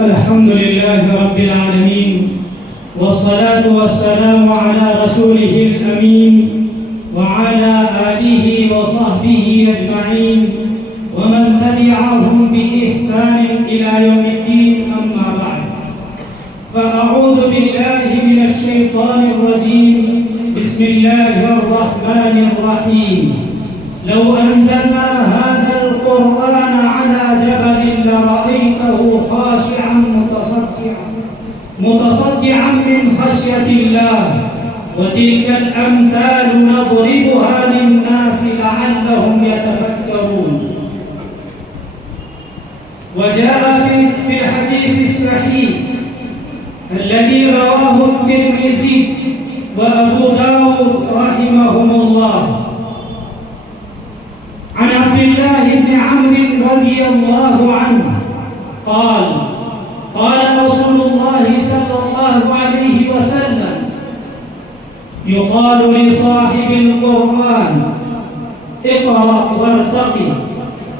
الحمد لله رب العالمين، والصلاة والسلام على رسوله الأمين وعلى آله وصحبه أجمعين ومن تبعهم بإحسان إلى يوم الدين. أما بعد، فأعوذ بالله من الشيطان الرجيم. بسم الله الرحمن الرحيم. لو أنزلنا هذا القرآن على جبل لرأيته خاشعا متصدعا من خشية الله. وتلك الأمثال نضربها للناس لعلهم يتفكرون. وجاء في الحديث الصحيح الذي رواه الترمذي وأبو داود رحمهم الله عن عبد الله بن عمرو رضي الله عنه قال: قال رسول الله صلى الله عليه وسلم: يقال لصاحب القرآن اقرأ وارتقي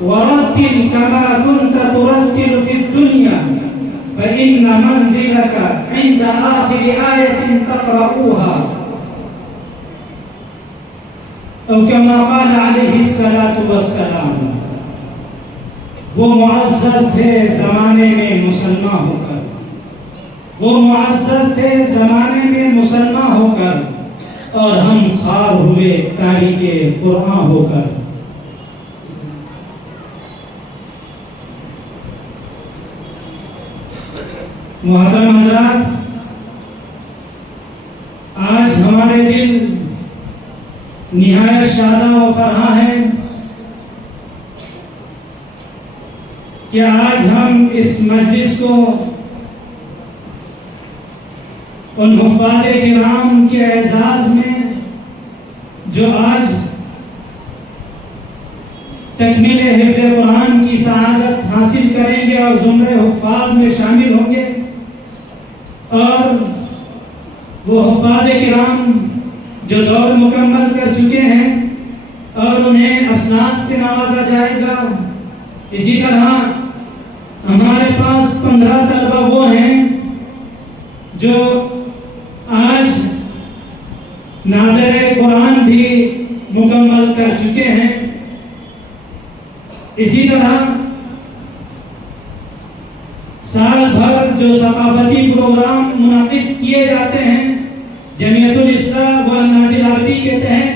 ورتل كما كنت ترتل في الدنيا، فإن منزلك عند آخر آية تقرأوها، أو كما قال علیہ الصلاۃ والسلام. وہ معزز تھے زمانے میں مسلمان ہو کر، وہ معزز تھے زمانے میں مسلمان ہو کر، اور ہم خوار ہوئے تاریخ قرآن ہو کر. محترم حضرات، آج ہمارے دل نہایت شاداں و فرحاں ہیں کہ آج ہم اس مجلس کو ان حفاظ کرام کے اعزاز میں جو آج تکمیل حفظ قرآن کی سعادت حاصل کریں گے اور زمرہ حفاظ میں شامل ہوں گے، اور وہ حفاظ کرام جو دور مکمل کر چکے ہیں اور انہیں اسناد سے نوازا جائے گا. اسی طرح ہمارے پاس 15 طلبہ وہ ہیں جو آج ناظر قرآن بھی مکمل کر چکے ہیں. اسی طرح سال بھر جو ثقافتی پروگرام منعقد کیے جاتے ہیں جمعیت الاصلاح و النہض العربی کے تحت،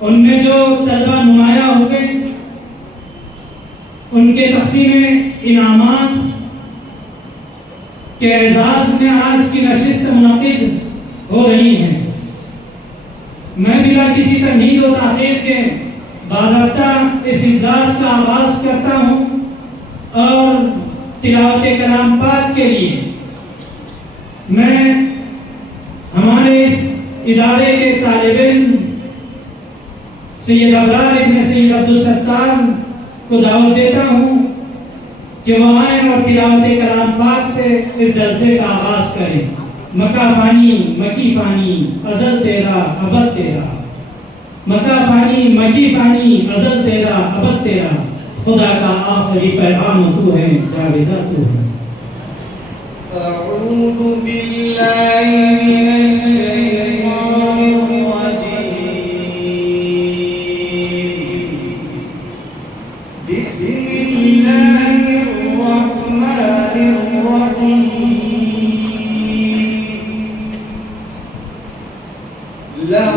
ان میں جو طلبہ نمایاں ہوئے ان کے تقسیم انعامات کے اعزاز میں آج کی نشست منعقد ہو رہی ہیں. میں بلا کسی تمہید و تاخیر کے باضابطہ اس اجلاس کا آغاز کرتا ہوں اور تلاوت کلام پاک کے لیے میں ہمارے اس ادارے کے طالب علم سید ابرار ابن سید عبدالستار کو دعوت دیتا ہوں کہ وہ آئیں اور تلاوت کلام پاک سے اس جلسے کا آغاز کریں. مکہ فانی مکی فانی ازل تیرا ابد تیرا، مکہ فانی مکی فانی ازل تیرا ابد تیرا، خدا کا آخری پیغام تو ہے، جاویدہ تو ہے. اعوذ باللہ من الشیطان الرجیم. بسم اللہ الرحمن الرحیم. لو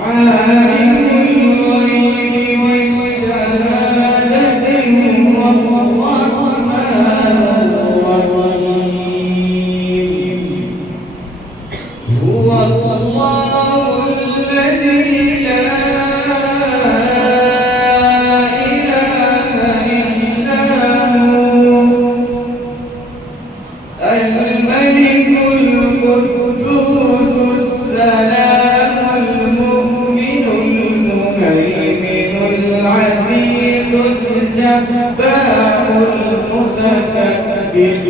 عالم الغيب والشهادة الجبار المتكبر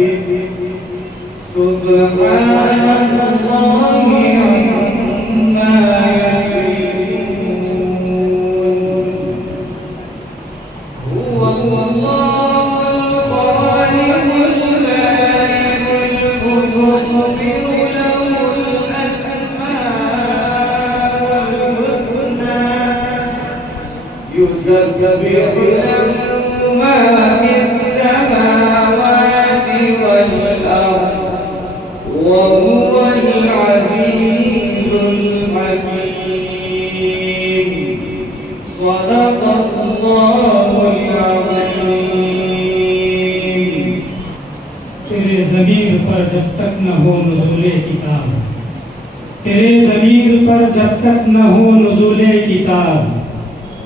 سبحان الله عما يشركون هو الله الخالق البارئ المصور له الأسماء الحسنى يسبح له ما في السماوات والأرض وهو العزيز الحكيم صدق الله العظيم تیرے ضمیر پر جب تک نہ ہو نزول کتاب، تیرے ضمیر پر جب تک نہ ہو نزول کتاب،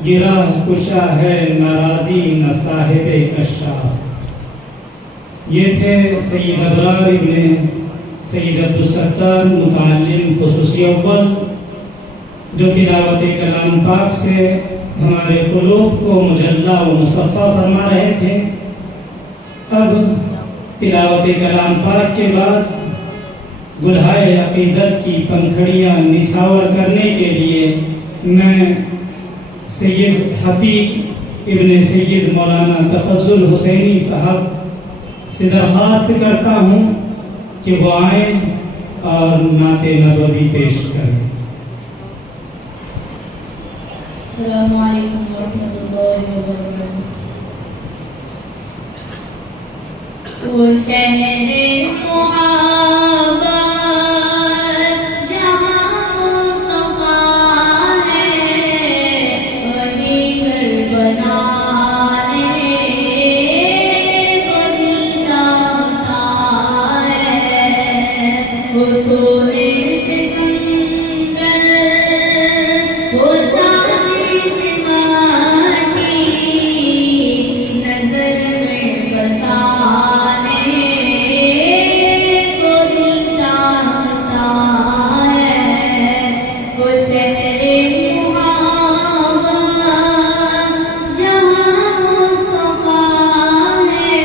گرہ کشا ہے ناراضی نہ صاحب کشاف۔ یہ تھے سید ابرار ابن سید عبدالستار متعلم خصوصی اول، جو تلاوت کلام پاک سے ہمارے قلوب کو مجلہ و مصفہ فرما رہے تھے۔ اب تلاوت کلام پاک کے بعد گلہائے عقیدت کی پنکھڑیاں نچھاور کرنے کے لیے میں سید حفیظ ابن سید مولانا تفضل حسینی صاحب سے درخواست کرتا ہوں کہ وہ آئیں اور نعت نبوی پیش کریں۔ السلام علیکم ورحمۃ اللہ وبرکاتہ۔ وہ شہر محبت جہاں مصطفیٰ ہے، وہی گھر بنانے کو دل چاہتا ہے۔ وہ سونے سکندر، وہ چاندی سے ماٹی، نظر میں بسانے کو دل چاہتا ہے۔ وہ شہر محبت جہاں مصطفیٰ ہے،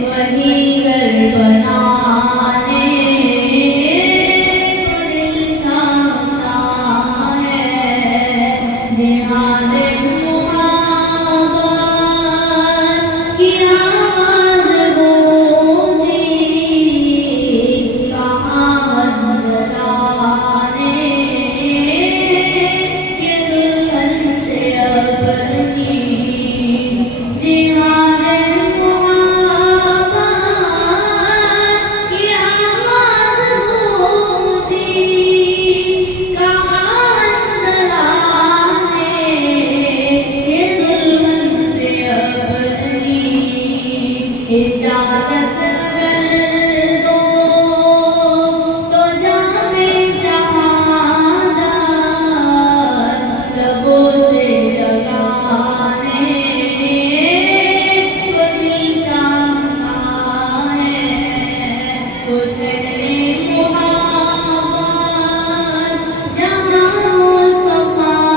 وہی گھر بنانے کو دل چاہتا ہے۔ جہاد محبت کی آواز گونجی، کہاں منزلانے یہ دلہن سے اپنی۔ جہاد محبت کی آواز گونجی، کہاں منزلانے یہ دلہن سے اپنی۔ اجازت کر دو تو جام شہادت لبوں سے لگانے کو دل چاہتا ہے۔ وہ شہر محبت جہاں مصطفیٰ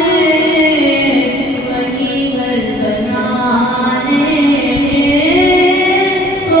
ہے، وہی گھر بنانے کو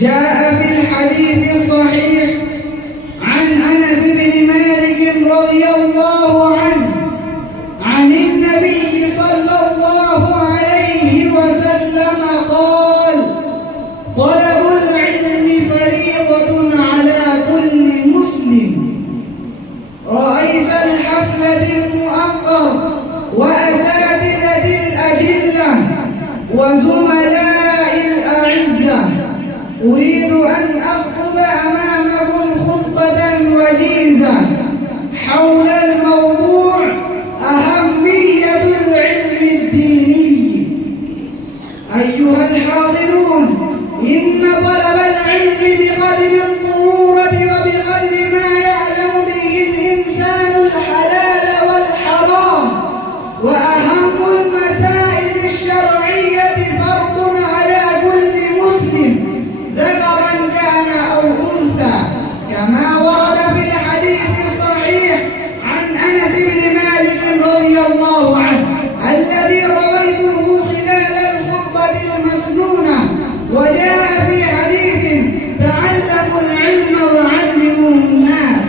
جاء في الحديث الصحيح عن أنس بن مالك رضي الله عنه عن النبي صلى الله عليه وسلم قال: طلب العلم فريضة على كل مسلم. رئيس الحفلة المؤقر وأساتذة الأجلة وزملاء الأعزة، أريد أن أخطب أمامكم خطبة وجيزة حول الموضوع أهمية العلم الديني. أيها الحاضرون، إن طلب العلم بقدر الضرورة وبقدر ما يعلم به الإنسان الحلال والحرام وأهم المسائل الشرعية فرض على كل مسلم، ذكرا كان أو أنثى، كما ورد في الحديث الصحيح عن أنس بن مالك رضي الله عنه الذي رويته خلال الخطبة المسنونة. وجاء في حديث: تعلموا العلم وعلموه الناس.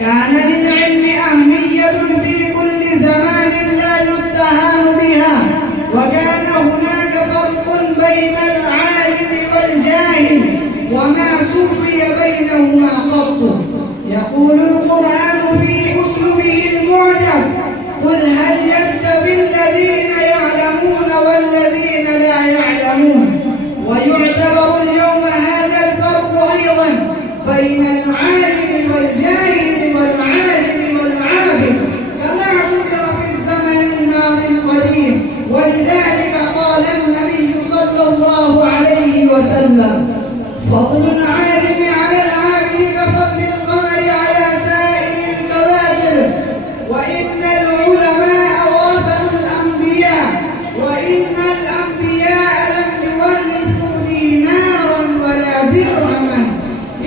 كان للعلم أهمية في كل زمان لا يستهان بها، وكان هناك فرق بين العالم والجاهل وما سوي بينهما قط. يقول القرآن في أسلوبه المعجب: قل هل يستوي الذين يعلمون والذين لا يعلمون. ويعتبر اليوم هذا الفرق أيضا بين العالم والجاهل والعالم والعابد، كما ذكر في الزمن الماضي القديم. ولذلك قال النبي صلى الله عليه وسلم: فضل العالم على العابد كفضل القمر على سائر الكواكب. وإن العلماء ورثة الأنبياء، وإن الأنبياء لم يورثوا دينارا ولا درهما،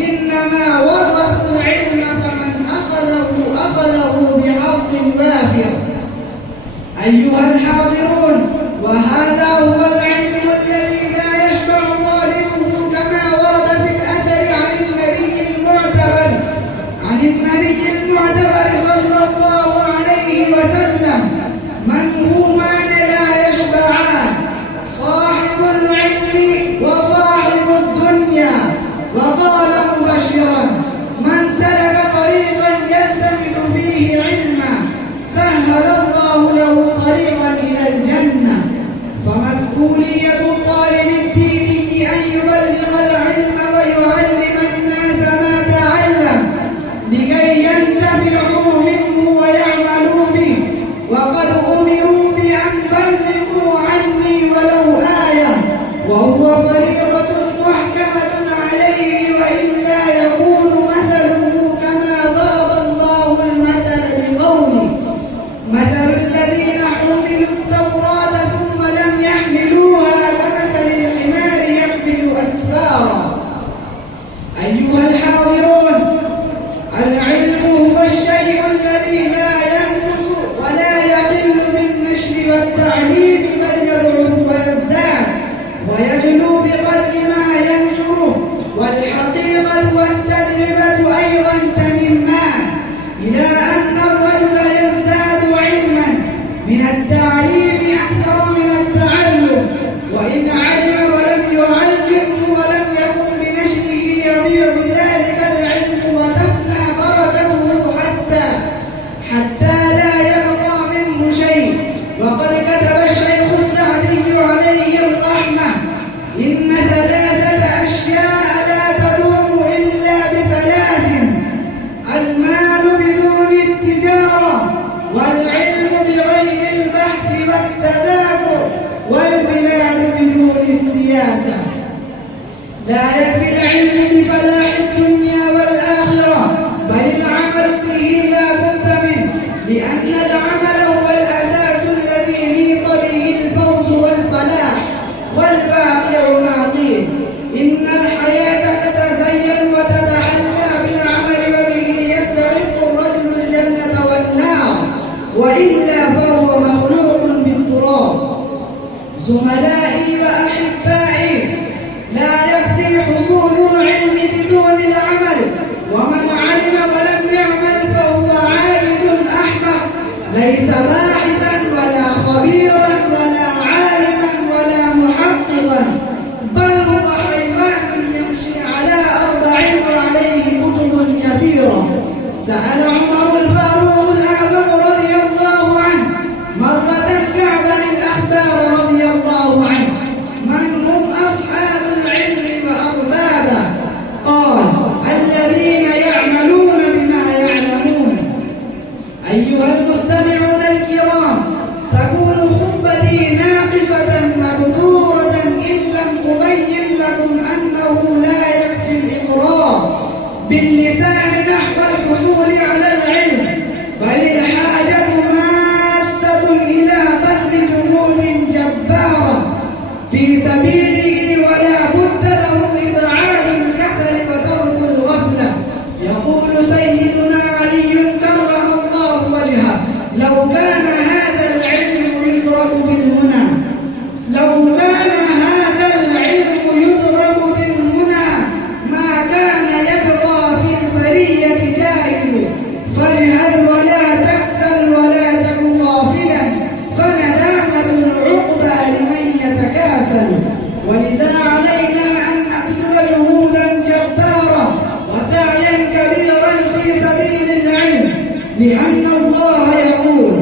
إنما ورثوا العلم، فمن أخذه بحظ وافر. أيها الحاضرون، وهذا هو العلم الذي لا يشبع طالبه، كما ورد في الأثر عن النبي المعتبر صلى الله عليه وسلم: من همان لا يشبعان، صاحب العلم وصاحب الدنيا. وقال مبشرا: من سلك طريقا يلتمس فيه علما سهل الله له طريقا إلى الجنة. فمسؤولية الطالب الديني أن يبلغ العلم ويعلم الناس ما تعلم لكي ينتفعوا منه ويعملوا به. وقد أمروا بأن بلغوا عني ولو آية، وهو فريضة محكمة عليه، وإلا يكون مثله كما ضرب الله المثل بقوله: مثل الذين حملوا التوراة ثم لم يحملوها كمثل الحمار يحمل أسفارا. أيها الحاضرون، العلم هو الشيء الذي لا ينقص ولا يقل بالنشر والتعليم، بل يضعف ويزداد ويجلو بقدر سياسة. لا يكفي العلم بفلاح الدنيا والآخرة، بل العمل به لا بد منه، لأن العمل هو الأساس الذي نيط به الفوز والفلاح. والواقع ما قيل إن الحياة تتزين وتتحلى بالعمل، وبه يستحق الرجل الجنة والنار، وإلا فهو مخلوق بالتراب. زملائي وأحبائي، لا يكفي حصول العلم بدون العمل، ومن علم ولم يعمل فهو عاجز أحمق، ليس باحثا ولا خبيرا ولا عالما ولا محققا، بل هو حيوان يمشي على 4 وعليه كتب كثيرة. سأل عمر الفاروق الأعظم رضي الله عنه مرة كعبا الأخبار رضي الله عنه: من هم أصحاب العلم وأربابه؟ قال: الذين يعملون بما يعلمون. أيها المستمعون الكرام، تكون خطبتي ناقصة مبتورة إن لم أبين لكم أنه لا يكفي الإقرار باللسان نحو الحصول على العلم، بل الحاجة ماسة إلى بذل جهود جبارة في سبيله، ولا بد له إبعاد الكسل وترك الغفلة. يقول سيدنا علي كرم الله وجهه: لو كان هذا العلم يدرك بالمنى، لو كان هذا العلم يدرك بالمنى ما كان يبقى في البرية جاهل. فاجهل ولا تكسل ولا تك غافلا، فندامة العقبى لمن يتكاسل. ولذا علينا أن نبذل جهودا جبارة وسعيا كبيرا في سبيل العلم، لأن الله يقول: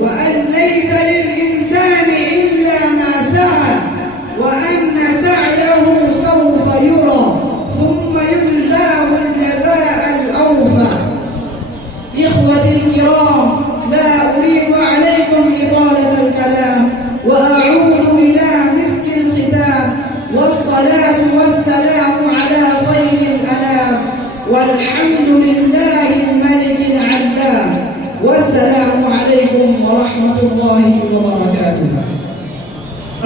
وأن ليس للإنسان إلا ما سعى، وأن سعيه سوف يرى، ثم يجزاه الجزاء الأوفى. إخوتي الكرام، لا أريد عليكم إطالة الكلام، وأعود إلى مسك الختام، والصلاة والسلام على خير الأنام، والحمد لله الملك العلام، والسلام عليكم ورحمة الله وبركاته.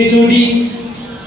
HOD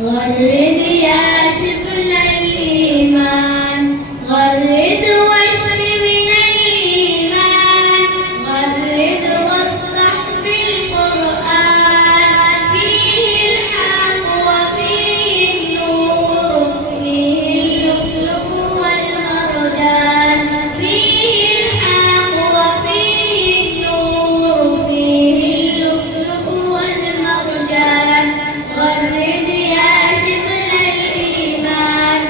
غرد يا شبل الإيمان، غرد واشر من الإيمان، غرد واصدح بالقرآن، فيه الحق وفيه النور، فيه اللؤلؤ والمرجان، فيه الحق وفيه النور، فيه اللؤلؤ والمرجان. غرد يا شبل الإيمان،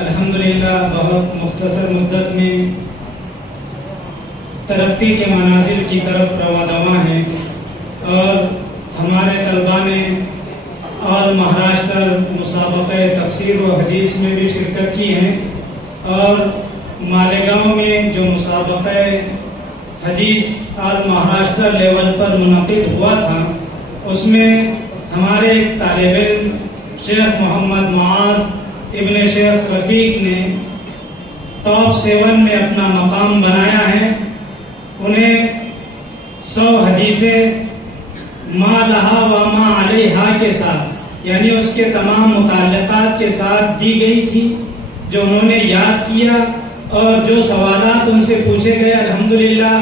الحمدللہ بہت مختصر مدت میں ترقی کے منازل کی طرف رواں دواں ہیں، اور ہمارے طلباء نے آل مہاراشٹر مسابقہ تفسیر و حدیث میں بھی شرکت کی ہیں، اور مالیگاؤں میں جو مسابقہ حدیث آل مہاراشٹر لیول پر منعقد ہوا تھا، اس میں ہمارے ایک طالب علم شیخ محمد معاذ ابن شیخ رفیق نے ٹاپ 7 میں اپنا مقام بنایا ہے۔ انہیں 100 حدیثیں ما لہا و ما علیہا کے ساتھ، یعنی اس کے تمام متعلقات کے ساتھ دی گئی تھی، جو انہوں نے یاد کیا، اور جو سوالات ان سے پوچھے گئے الحمدللہ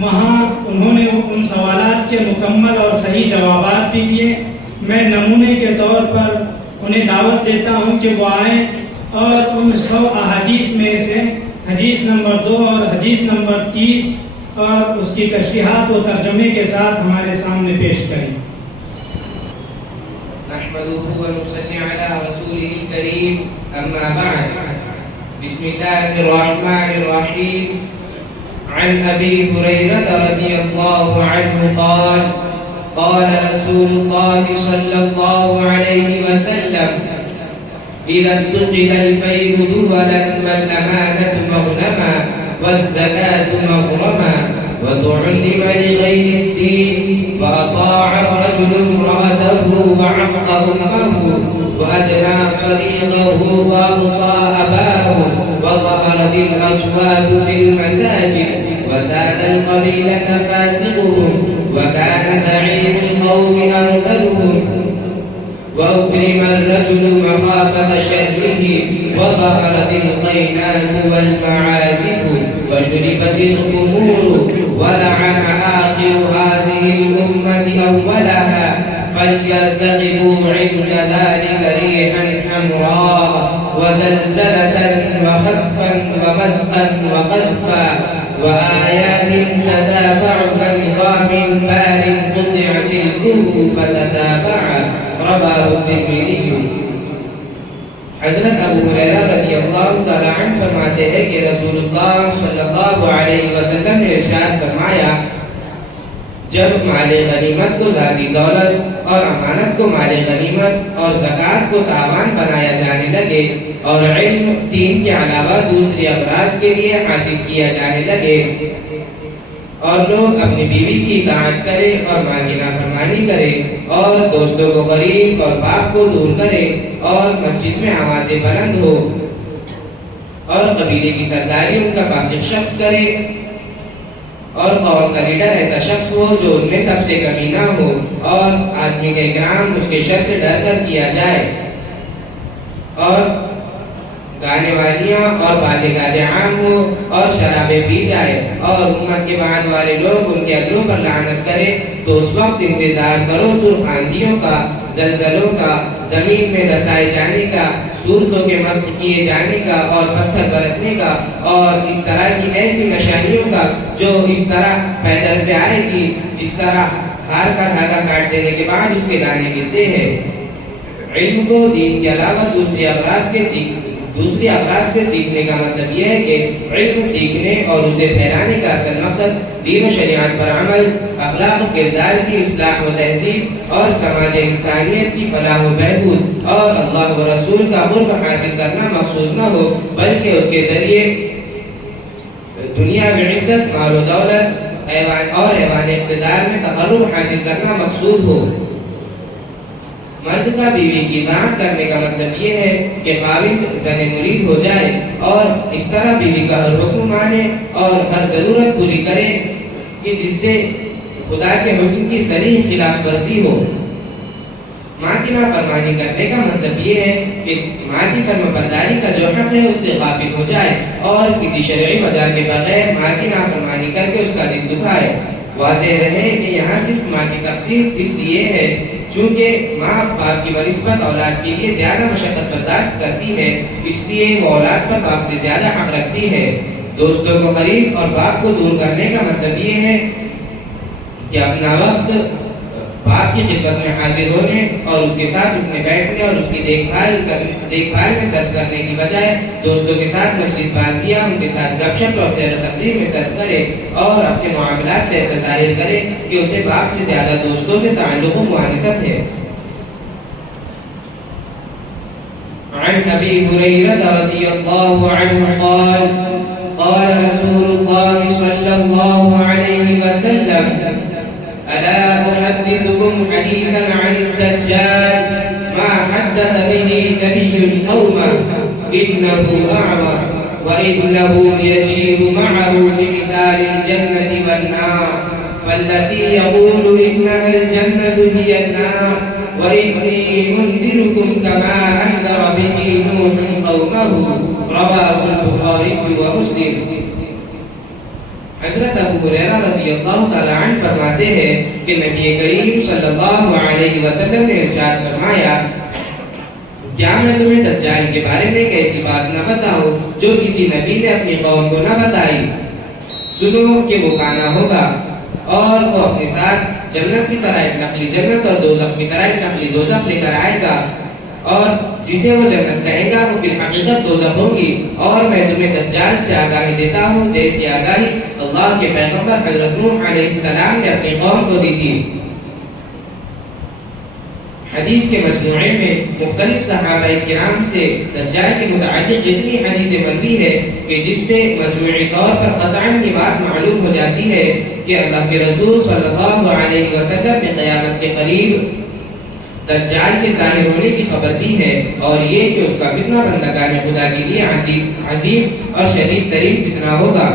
وہاں انہوں نے ان سوالات کے مکمل اور صحیح جوابات بھی دیے۔ میں نمونے کے طور پر انہیں دعوت دیتا ہوں کہ وہ آئیں اور ان 100 احادیث میں سے حدیث نمبر 2 اور حدیث نمبر 30 اور اس کی تشریحات و ترجمے کے ساتھ ہمارے سامنے پیش کریں۔ نحمده ونصلي على رسوله الكريم، أما بعد، بسم الله الرحمن الرحيم. عن أبي هريرة رضي الله عنه قال: قال رسول الله صلى الله عليه وسلم: إذا اتخذ الفيء دولا والأمانة مغنما والزكاة مغرما وتعلم لغير الدين وأطاع الرجل امرأته وعق أمه وأدنى صديقه وأوصى أباه وظهرت الأصوات في المساجد وساد القبيلة فاسقهم وكان زعيم القوم أرذلهم وأكرم الرجل مخافة شره وظهرت القينات والمعازف وشربت الخمور ولعن آخر هذه الأمة أولها فليرتقبوا عند ذلك ريحا حمراء وزلزلة وخسفا ومسقا وقذفا وآيات تتابع كنظام بار قطع سلكه فتتابع، رواه الترمذی۔ حضرت ابو ہریرہ رضی اللہ تعالی عنہ فرماتے ہیں کہ رسول اللہ صلی اللہ علیہ وسلم نے ارشاد فرمایا، جب مال غنیمت کو ذاتی دولت اور امانت کو مال غنیمت اور زکوٰۃ کو تاوان بنایا جانے لگے اور علم دین کے علاوہ دوسری اغراض کے لیے حاصل کیا جانے لگے اور لوگ اپنی بیوی کی اطاعت کرے اور ماں کی نافرمانی کرے اور دوستوں کو قریب اور باپ کو دور کرے اور مسجد میں آوازیں بلند ہو اور قبیلے کی سرداری ان کا فاسق شخص کرے اور قوم کا لیڈر ایسا شخص ہو جو ان میں سب سے کمینہ ہو اور آدمی کا اکرام اس کے شر سے ڈر کر کیا جائے اور گانے والیاں اور باجے گاجے عام ہو اور شرابیں پی جائے اور امت کے بعد والے لوگ ان کے اگلوں پر لعنت کرے، تو اس وقت انتظار کرو سرخ آندھیوں کا، زلزلوں کا، زمین میں دسائے جانے کا، صورتوں کے مسخ کیے جانے کا اور پتھر برسنے کا اور اس طرح کی ایسی نشانیوں کا جو اس طرح پیدل پہ آئے گی جس طرح ہار کا دھاگا کاٹ دینے کے بعد اس کے دانے گرتے ہیں۔ علم کو دین کے علاوہ دوسری اغراض سے سیکھنے کا مطلب یہ ہے کہ علم سیکھنے اور اسے پھیلانے کا اصل مقصد دین و شریعت پر عمل، اخلاق و کردار کی اصلاح و تہذیب اور سماج انسانیت کی فلاح و بہبود اور اللہ و رسول کا قرب حاصل کرنا مقصود نہ ہو، بلکہ اس کے ذریعے دنیا میں عزت، مال و دولت اور ایوان اقتدار میں تقرب حاصل کرنا مقصود ہو۔ مرد کا بیوی کی اطاعت کرنے کا مطلب یہ ہے کہ خاوند زن مرید ہو جائے اور اس طرح بیوی کا ہر حکم مانے اور ہر ضرورت پوری کرے کہ جس سے خدا کے حکم کی صریح خلاف ورزی ہو۔ ماں کی نافرمانی کرنے کا مطلب یہ ہے کہ ماں کی فرما برداری کا جو حق ہے اس سے غافل ہو جائے اور کسی شرعی وجہ کے بغیر ماں کی نافرمانی کر کے اس کا دل دکھائے۔ واضح رہے کہ یہاں صرف ماں کی تخصیص اس لیے ہے چونکہ ماں باپ کی بنسبت اولاد کے لیے زیادہ مشقت برداشت کرتی ہے، اس لیے وہ اولاد پر باپ سے زیادہ حق رکھتی ہے۔ دوستوں کو قریب اور باپ کو دور کرنے کا مطلب یہ ہے کہ اپنا وقت باپ کی خدمت میں حاضر ہونے اور اس کے ساتھ اٹھنے بیٹھنے اور اس کی دیکھ بھال میں صرف کرنے کی بجائے دوستوں کے ساتھ مجلس بازیاں، ان کے ساتھ گپ شپ اور سیر و تفریح میں صرف کرے اور اپنے معاملات سے ایسا ظاہر کرے کہ اسے باپ سے زیادہ دوستوں سے تعلق و مؤانست ہے۔ عن ابی ہریرہ رضی اللہ عنہ قال قال رسول اللہ صلی اللہ علیہ وسلم الا احدثكم حدیثا عن الدجال ما حدث به نبی قومه انه اعور وانه يجيء معه بمثال الجنة والنار فالتي يقول انها الجنة هي النار وإني أنذركم كما أنذر به نوح قومه رواه البخاری ومسلم۔ حضرت ابو ہریرہ رضی اللہ تعالی عنہ فرماتے ہیں کہ نبی کریم صلی اللہ علیہ وسلم نے ارشاد فرمایا، کیا میں تمہیں دجال کے بارے میں ایک ایسی بات نہ بتاؤں جو کسی نبی نے اپنی قوم کو نہ بتائی؟ سنو کہ وہ کانا ہوگا اور وہ اپنے ساتھ جنت کی طرح ایک نقلی جنت اور دوزخ کی طرح ایک نقلی دوزخ لے کر آئے گا، اور جسے وہ جنت کہے گا وہ فی الحقیقت دوزخ ہوگی، اور میں تمہیں دجال سے آگاہی دیتا ہوں جیسی آگاہی اللہ کے پیغمبر حضرت نوح علیہ السلام نے اپنی قوم کو دی تھی۔ حدیث کے مجموعے میں مختلف صحابہ کرام سے دجال کے متعلق اتنی حدیثیں مروی ہے کہ جس سے مجموعی طور پر قطعاً یہ بات معلوم ہو جاتی ہے کہ اللہ کے رسول صلی اللہ علیہ وسلم نے قیامت کے قریب دجال کے ظاہر ہونے کی خبر دی ہے، اور یہ کہ اس کا فتنہ بندگان خدا کے لیے عظیم اور شدید ترین فتنہ ہوگا،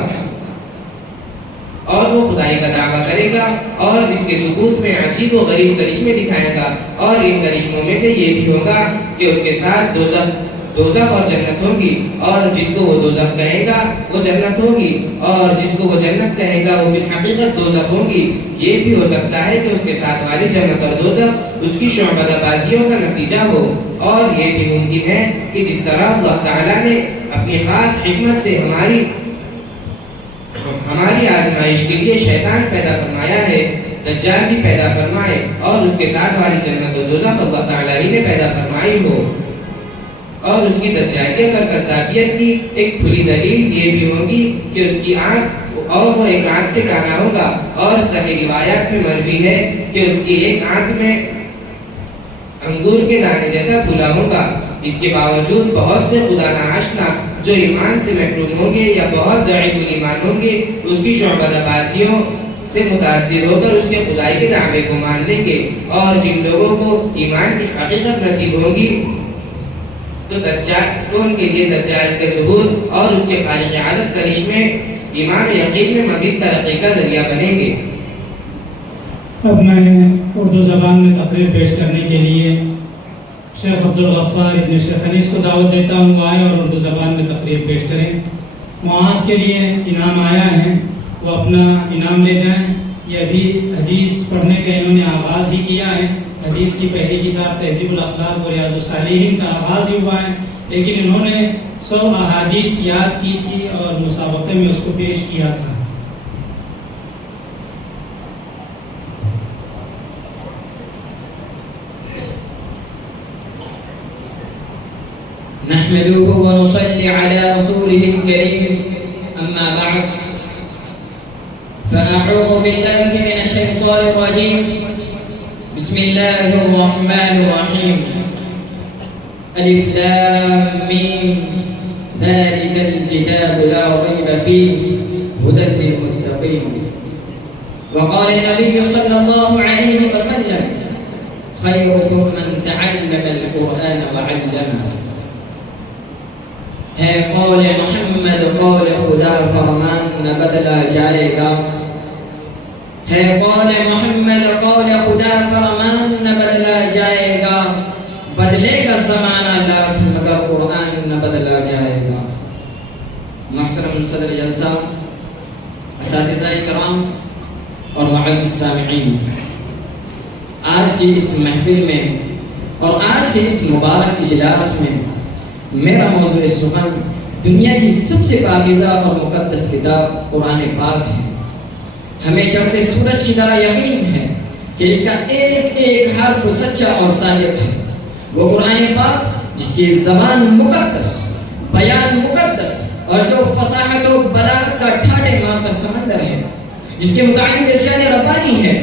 اور وہ خدائی کا دعویٰ کرے گا اور اس کے ثبوت میں عجیب و غریب کرشمے دکھائے گا، اور ان کرشموں میں سے یہ بھی ہوگا کہ اس کے ساتھ دوزخ اور جنت ہوگی، اور جس کو وہ دوزخ کہے گا وہ جنت ہوگی، اور جس کو وہ جنت کہے گا وہ فی الحقیقت دوزخ ہوگی۔ یہ بھی ہو سکتا ہے کہ اس کے ساتھ والی جنت اور دوزخ اس کی شعبدہ بازیوں کا نتیجہ ہو، اور یہ بھی ممکن ہے کہ جس طرح اللہ تعالیٰ نے اپنی خاص حکمت سے ہماری آزمائش کے لیے شیطان پیدا فرمایا ہے، دجال بھی پیدا فرمائے، اور اس کے ساتھ والی جنت و دوزخ اللہ تعالیٰ ہی نے پیدا فرمائی ہو، اور اس کی دجالیت اور کذابیت کی ایک کھلی دلیل یہ بھی ہوگی کہ اس کی آنکھ اور وہ ایک آنکھ سے کانا ہوگا، اور صحیح روایات میں مروی ہے کہ اس کی ایک آنکھ میں انگور کے دانے جیسا پھولا ہوگا۔ اس کے باوجود بہت سے خدا ناآشنا جو ایمان سے محروم ہوں گے یا بہت ضعیف الایمان ہوں گے اس کی شعبدہ بازیوں سے متاثر ہو کر اس کے خدائی کے دعوے کو مان لیں گے، اور جن لوگوں کو ایمان کی حقیقت نصیب ہوگی تو ان کے لیے دجال کے ظہور اور اس کے خارق عادت کرشمے ایمان و یقین میں مزید ترقی کا ذریعہ بنیں گے۔ اب میں اردو زبان میں تقریر پیش کرنے کے لیے شیخ عبدالغفار ابن شیخ انیس کو دعوت دیتا ہوں، وہ آئے اور اردو زبان میں تقریر پیش کریں۔ معاذ کے لیے انعام آیا ہے، وہ اپنا انعام لے جائیں۔ یہ ابھی حدیث پڑھنے کا انہوں نے آغاز ہی کیا ہے، حدیث کی پہلی کتاب تہذیب الاخلاق و ریاض الصالحین کا آغاز ہی ہوا ہے، لیکن انہوں نے 100 احادیث یاد کی تھی اور مسابقے میں اس کو پیش کیا تھا۔ نحمده ونصلي على رسوله الكريم أما بعد فأعوذ بالله من الشيطان الرجيم بسم الله الرحمن الرحيم ألف لام ميم ذلك الكتاب لا ريب فيه هدى للمتقين وقال النبي صلى الله عليه وسلم خيركم من تعلم القرآن وعلمه ہے قول محمد قول خدا فرمان نہ بدلا جائے گا، ہے قول محمد قول خدا فرمان نہ بدلا جائے گا، بدلے گا زمانہ لاکھ مگر قرآن نہ بدلا جائے گا۔ محترم صدر جلسہ، اساتذہ کرام اور معزز سامعین، آج کی اس محفل میں اور آج کے اس مبارک اجلاس میں میرا موضوع سخن دنیا کی سب سے پاکیزہ اور مقدس کتاب قرآن پاک ہے۔ ہمیں چڑھتے سورج کی طرح یقین ہے کہ اس کا ایک ایک حرف سچا اور صادق ہے۔ وہ قرآن پاک جس کی زبان مقدس، بیان مقدس اور جو فصاحت و بلاغت کا ٹھاٹے مارتا سمندر ہے، جس کے متعلق ارشاد ربانی ہے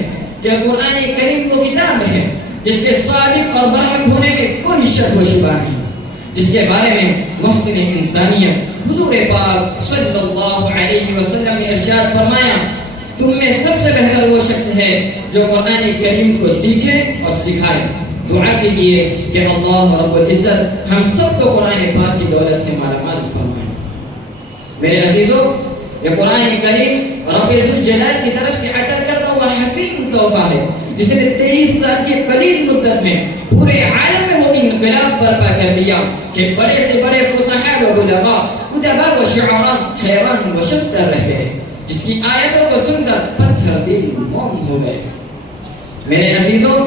کہ قرآن کریم وہ کتاب ہے جس کے صادق اور برحق ہونے میں کوئی شک و شبہ نہیں، جس کے بارے میں محسن انسانیت حضور پاک صلی اللہ علیہ وسلم نے ارشاد فرمایا تم میں سب سے بہتر وہ شخص ہے جو قرآن کریم کو سیکھے اور سکھائے۔ دعا کیجیے کہ اللہ رب العزت ہم سب کو قرآن پاک کی دولت سے مالا مال فرمائے۔ میرے عزیزوں، یہ قرآن کریم رب ذوالجلال کی طرف سے عطا کردہ ہوا حسین تحفہ ہے جس نے 23 سال کی قلیل مدت میں پورے عالم میں وہ انقلاب برپا کر دیا کہ بڑے سے بڑے فصحاء و بلغاء، ادباء و شعراء حیران و شستر رہ گئے، جس کی آیتوں کو سن کر پتھر دل موم ہو گئے۔ میرے عزیزوں،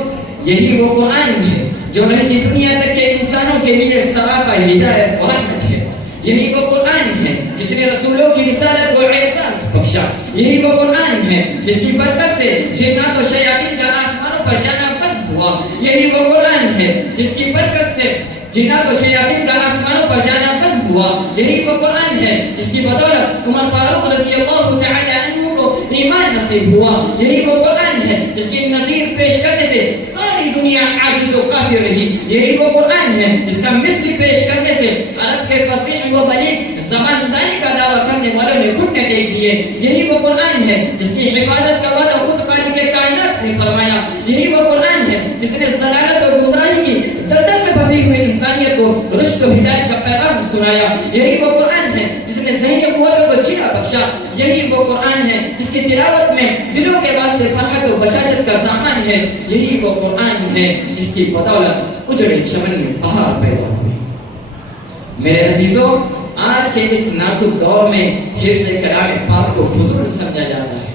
یہی وہ قرآن ہے جو رہتی دنیا تک کے انسانوں کے لیے سراپا ہدایت اور رحمت ہے۔ یہی وہ قرآن ہے جس نے رسولوں کی رسالت کو احساس بخشا۔ یہی وہ قرآن ہے جس کی برکت سے جنات و شیاطین کا آسمانوں پر جانا بند ہوا۔ یہی وہ قرآن ہے جس کی برکت سے جنات و شیاطین کا آسمانوں پر جانا بند ہوا۔ یہی وہ قرآن ہے جس کی بدولت عمر فاروق رضی اللہ تعالی عنہ کو ایمان نصیب ہوا۔ یہی وہ قرآن ہے جس کی نظیر پیش کرنے سے ساری دنیا عاجز و قاصر رہی۔ یہی وہ قرآن ہے جس کا مثل پیش کرنے سے عرب کے فصیح و بلیغ زمانداری کا دعویٰ کرنے والوں نے گھٹنے ٹیک دیے۔ یہی وہ قرآن ہے جس کی حفاظت کا وعدہ خود خالق کائنات نے فرمایا۔ یہی وہ قرآن ہے جس نے ضلالت اور گمراہی کی دلدل میں پھنسی ہوئی انسانیت کو رشد و ہدایت کا پیغام سنایا۔ یہی وہ قرآن ہے جس نے ذہنی قوتوں کو جینا بخشا۔ یہی وہ قرآن ہے جس کی تلاوت میں دلوں کے واسطے فرحت و بشاشت کا سامان ہے۔ یہی وہ قرآن ہے جس کی بدولت اجڑے چمن میں بہار پیدا ہوئی۔ میرے عزیزوں، آج کے اس نازک دور میں حفظ کلام پاک کو فضول سمجھا جاتا ہے،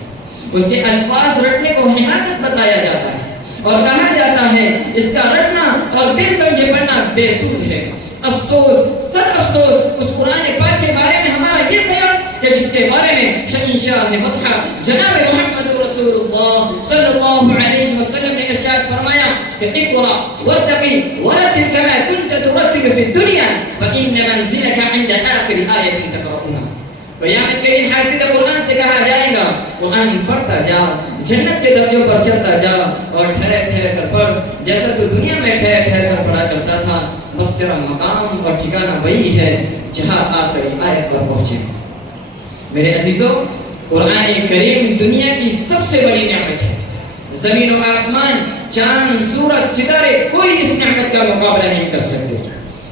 اس کے الفاظ رٹنے کو حماقت بتایا جاتا ہے اور کہا جاتا ہے اس کا رٹنا اور بے سمجھے پڑھنا بے سود ہے۔ افسوس، صد افسوس اس قرآن پاک کے بارے میں ہمارا یہ خیال کہ جس کے بارے میں شہنشاہ مدحہ جناب محمد رسول اللہ صلی اللہ علیہ وسلم نے ارشاد فرمایا کہ اقرأ وارتقی ورتل كما كنت ترتل في الدنيا فإن منزلك عند آخر آية تقرأها۔ قیامت کے دن حافظ قرآن سے کہا جائے گا قرآن پڑھتا جا، جنت کے درجوں پر چڑھتا جا اور ٹھہر ٹھہر کر پڑھ جیسا تو دنیا میں ٹھہر ٹھہر کر پڑھا کرتا تھا، بس تیرا مقام اور ٹھکانہ وہی ہے جہاں آخری آیت پر پہنچے۔ میرے عزیزوں، قرآن کریم دنیا کی سب سے بڑی نعمت ہے۔ زمین و آسمان، چاند، سورج، ستارے کوئی اس نعمت کا مقابلہ نہیں کر سکتے۔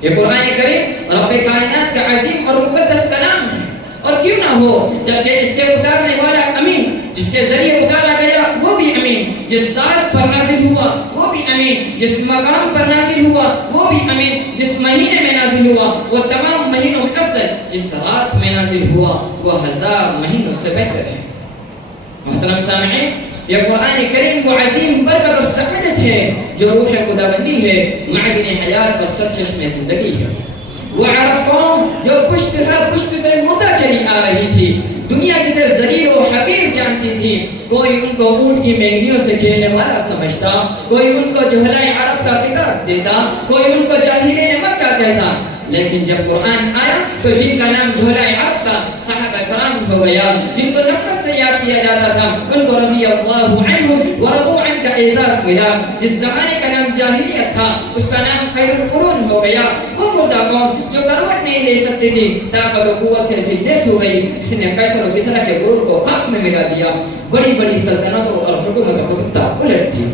یہ قرآن کریم رب کائنات کا عظیم اور مقدس کلام ہے، اور کیوں نہ ہو جبکہ اس کے اتارنے والا امین، جس کے ذریعے اتارا گیا وہ بھی امین، جس ذات پر نازل ہوا وہ بھی امین، جس مقام پر نازل ہوا وہ بھی امین، جس مہینے میں نازل ہوا وہ تمام مہینوں میں افضل، جس رات میں نازل ہوا وہ 1000 مہینوں سے بہتر ہے۔ محترم سامعین، یہ قرآن کریم وہ عظیم برکت اور سعادت ہے جو روح خداوندی ہے، معدن حیات اور سرچشمہ زندگی ہے۔ وہ عرب قوم جو پشت سے مردہ چلی آ رہی تھی، دنیا جسے ذلیل و حقیر جانتی تھی، کوئی ان کو اونٹ کی مینگنیوں سے کھیلنے والا سمجھتا، کوئی ان کو جہلائے عرب کا خطاب دیتا، کوئی ان کو جاہلین مکہ کہتا، لیکن جب قرآن آیا تو جن کا نام جہلائے عرب تھا صحابہ کرام ہو گیا، جن کو نفرت سے یاد کیا جاتا تھا ان کو رضی اللہ عنہم ورضوا عنہ کا اعزاز ملا۔ جس زمانے کا نام جاہلیت تھا اس کا نام خیر القرون ہو گیا۔ وہ مردہ قوم جو کروٹ نہیں لے سکتی تھی طاقت و قوت سے ایسی لیس ہو گئی جس نے قیصر و کسریٰ کے غرور کو خاک میں ملا دیا، بڑی بڑی سلطنتوں اور حکومتوں کو تختہ الٹ دیا۔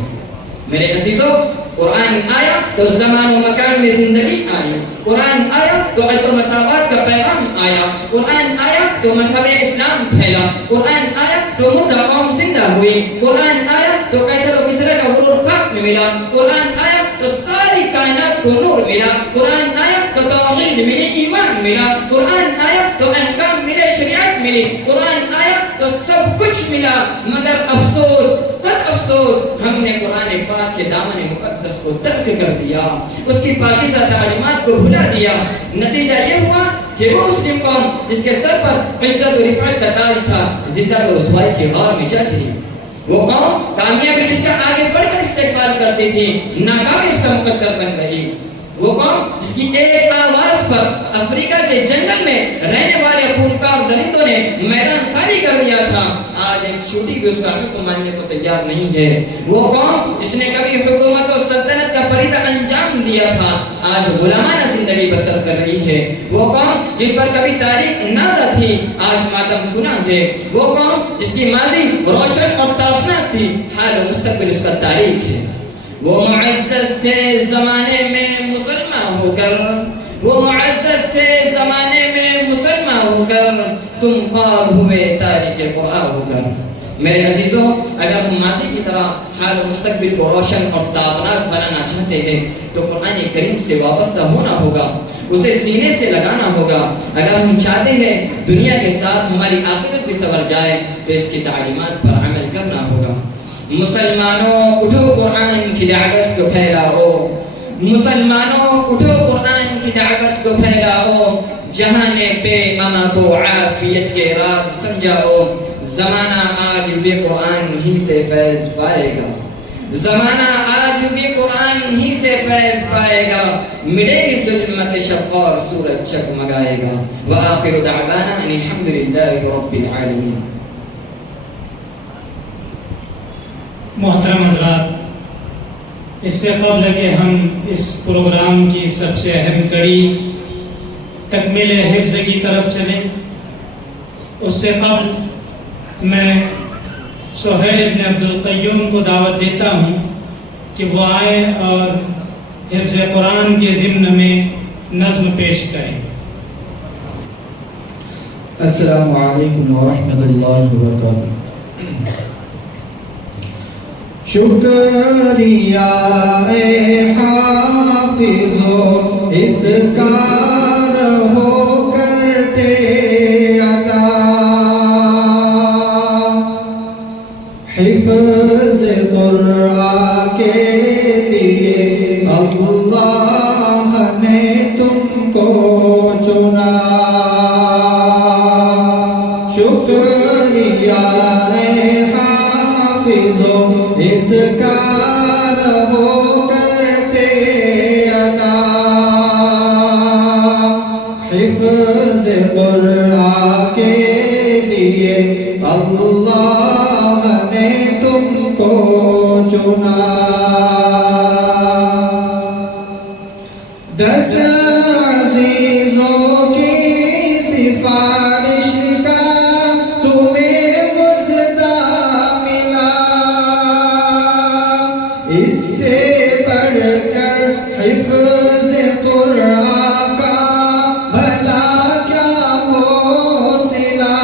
میرے عزیزوں، قرآن آیا تو زمان و مکان میں زندگی آئی، قرآن آیا تو عدل و مساوات کا پیغام آیا، قرآن آیا تو مذہب اسلام پھیلا، قرآن آیا تو مردہ قوم زندہ ہوئی، قرآن آیا تو قیصر و کسریٰ کا غرور خاک میں ملا، قرآن آیا تو ساری کائنات کو نور ملا، قرآن آیا تو توحید ملی، ایمان ملا، قرآن آیا تو احکام ملے، شریعت ملی، قرآن آیا تو سب کچھ ملا، مگر افسوس، صد افسوس، ہم نے قرآن پاک کے دامن مقدس کو ترک کر دیا، اس کی پاکیزہ تعلیمات کو بھلا دیا۔ نتیجہ یہ ہوا کہ وہ مسلم قوم جس کے سر پر عزت و رفعت کا تاج تھا، ذلت و رسوائی کی غار میں جا گری۔ وہ قوم کامیابی جس کا آگے بڑھ اختیار کرتی تھی ناکامی اس کا مقدر بن رہی. وہ قوم جس کی ایک آواز پر افریقہ کے جنگل میں رہنے والے خونخوار درندوں نے میدان خالی کر دیا تھا، آج ایک چوٹی بھی اس کا حکم ماننے کو تیار نہیں ہے. وہ قوم جس نے کبھی حکومت و سلطنت کا فریضہ انجام دیا تھا، آج غلامانہ زندگی بسر کر رہی ہے. وہ قوم جن پر کبھی تاریخ نازا تھی، آج ماتم گناہ ہے. وہ قوم جس کی ماضی روشن اور تابناک تھی، حال و مستقبل اس کا تاریخ ہے. وہ معزز تھے زمانے میں مسلمان ہو کر، وہ معزز تھے زمانے میں مسلمان ہو کر، تم خواب ہوئے تاریخ قرآن ہو کر. میرے عزیزوں، اگر ہم ماضی کی طرح حال و مستقبل کو روشن اور تابناک بنانا چاہتے ہیں تو قرآن کریم سے وابستہ ہونا ہوگا، اسے سینے سے لگانا ہوگا. اگر ہم چاہتے ہیں دنیا کے ساتھ ہماری آخرت بھی سنور جائے تو اس کی تعلیمات پر عمل کرنا ہوگا. مسلمانوں اٹھو قرآن کی دعوت کو پھیلاؤ، مسلمانوں اٹھو قرآن کی دعوت کو پھیلاؤ، جہان پہ اما کو عافیت کے راز سمجھاؤ. زمانہ آج بھی قرآن ہی سے فیض پائے گا، زمانہ آج بھی قرآن ہی سے فیض پائے گا. مٹے گی ظلمت شب اور سورج چکمگائے گا. وآخر دعوانا ان الحمدللہ رب العالمین. محترم حضرات، اس سے قبل کہ ہم اس پروگرام کی سب سے اہم کڑی تکمیل حفظ کی طرف چلیں، اس سے قبل میں سہیل ابن عبد القیوم کو دعوت دیتا ہوں کہ وہ آئیں اور حفظ قرآن کے ضمن میں نظم پیش کریں. السلام علیکم ورحمۃ اللہ وبرکاتہ. شکریہ اے حافظو اس کا رہو کرتے ادا، حفظ قرآن کے لیے اللہ نے تم کو چنا. شکریہ اے حافظو اس کا رہو کرتے ادا، حفظ قرآن کے لیے اللہ نے تم کو چنا. 10 عزیزوں کی سفارش کا تمہیں مزدہ ملا، اس سے بڑھ کر حفظ قرآن کا بھلا کیا حوصلہ.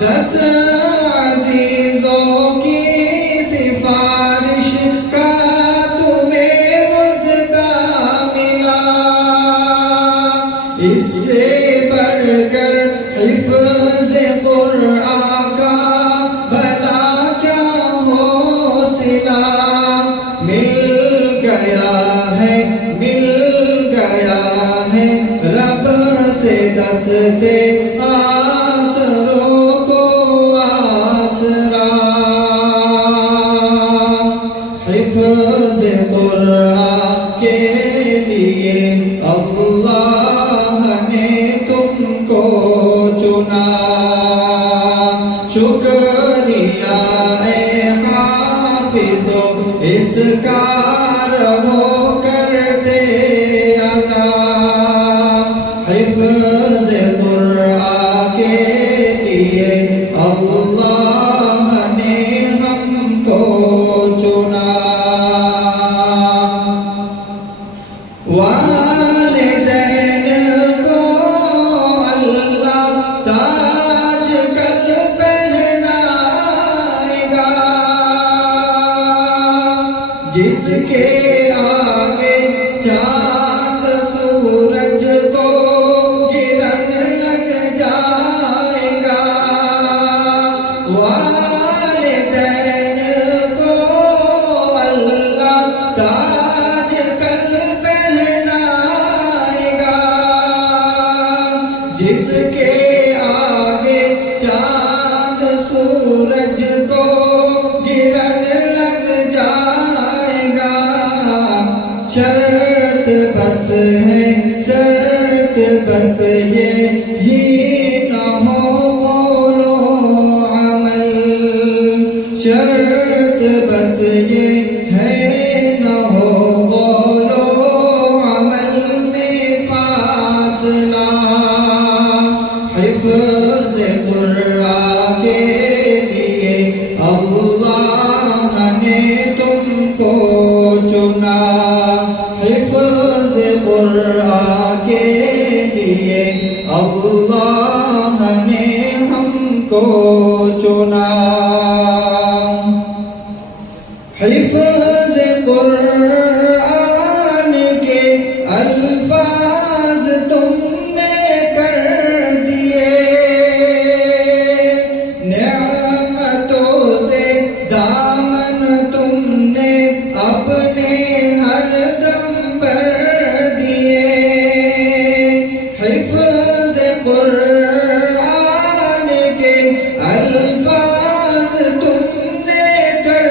10 عزیزوں کی سفارش کا تمہیں مزدہ ملا، اس سے بڑھ کر حفظ قرآن کا بھلا کیا حوصلہ. مل گیا ہے رب سے دستے آسروں کو آسرا. حفظ قرآن کے لیے اللہ نے تم کو چنا. شکریہ اے حافظو اس کا رہو کرتے ادا، حفظ قرآن کے لیے اللہ نے ہم کو چنا. والدین کو اللہ تاج کل پہنائے گا، جس کے آگے چاند سورج کو گرن بس یہی نہ ہو قول و عمل، شرط بس یہ ہے نہ ہو قول و عمل میں فاصلہ، حفظ قرآن کے لیے اللہ نے تم کو چنا، حفظ قرآن کے لیے اللہ نے ہم کو چنا، حفظ قرآن کے الفاظ تم نے کر دیے، نعمتوں سے دامن تم نے اپنے ہر دم بھر دیے، حفظ قرآن کے الفاظ تم نے کر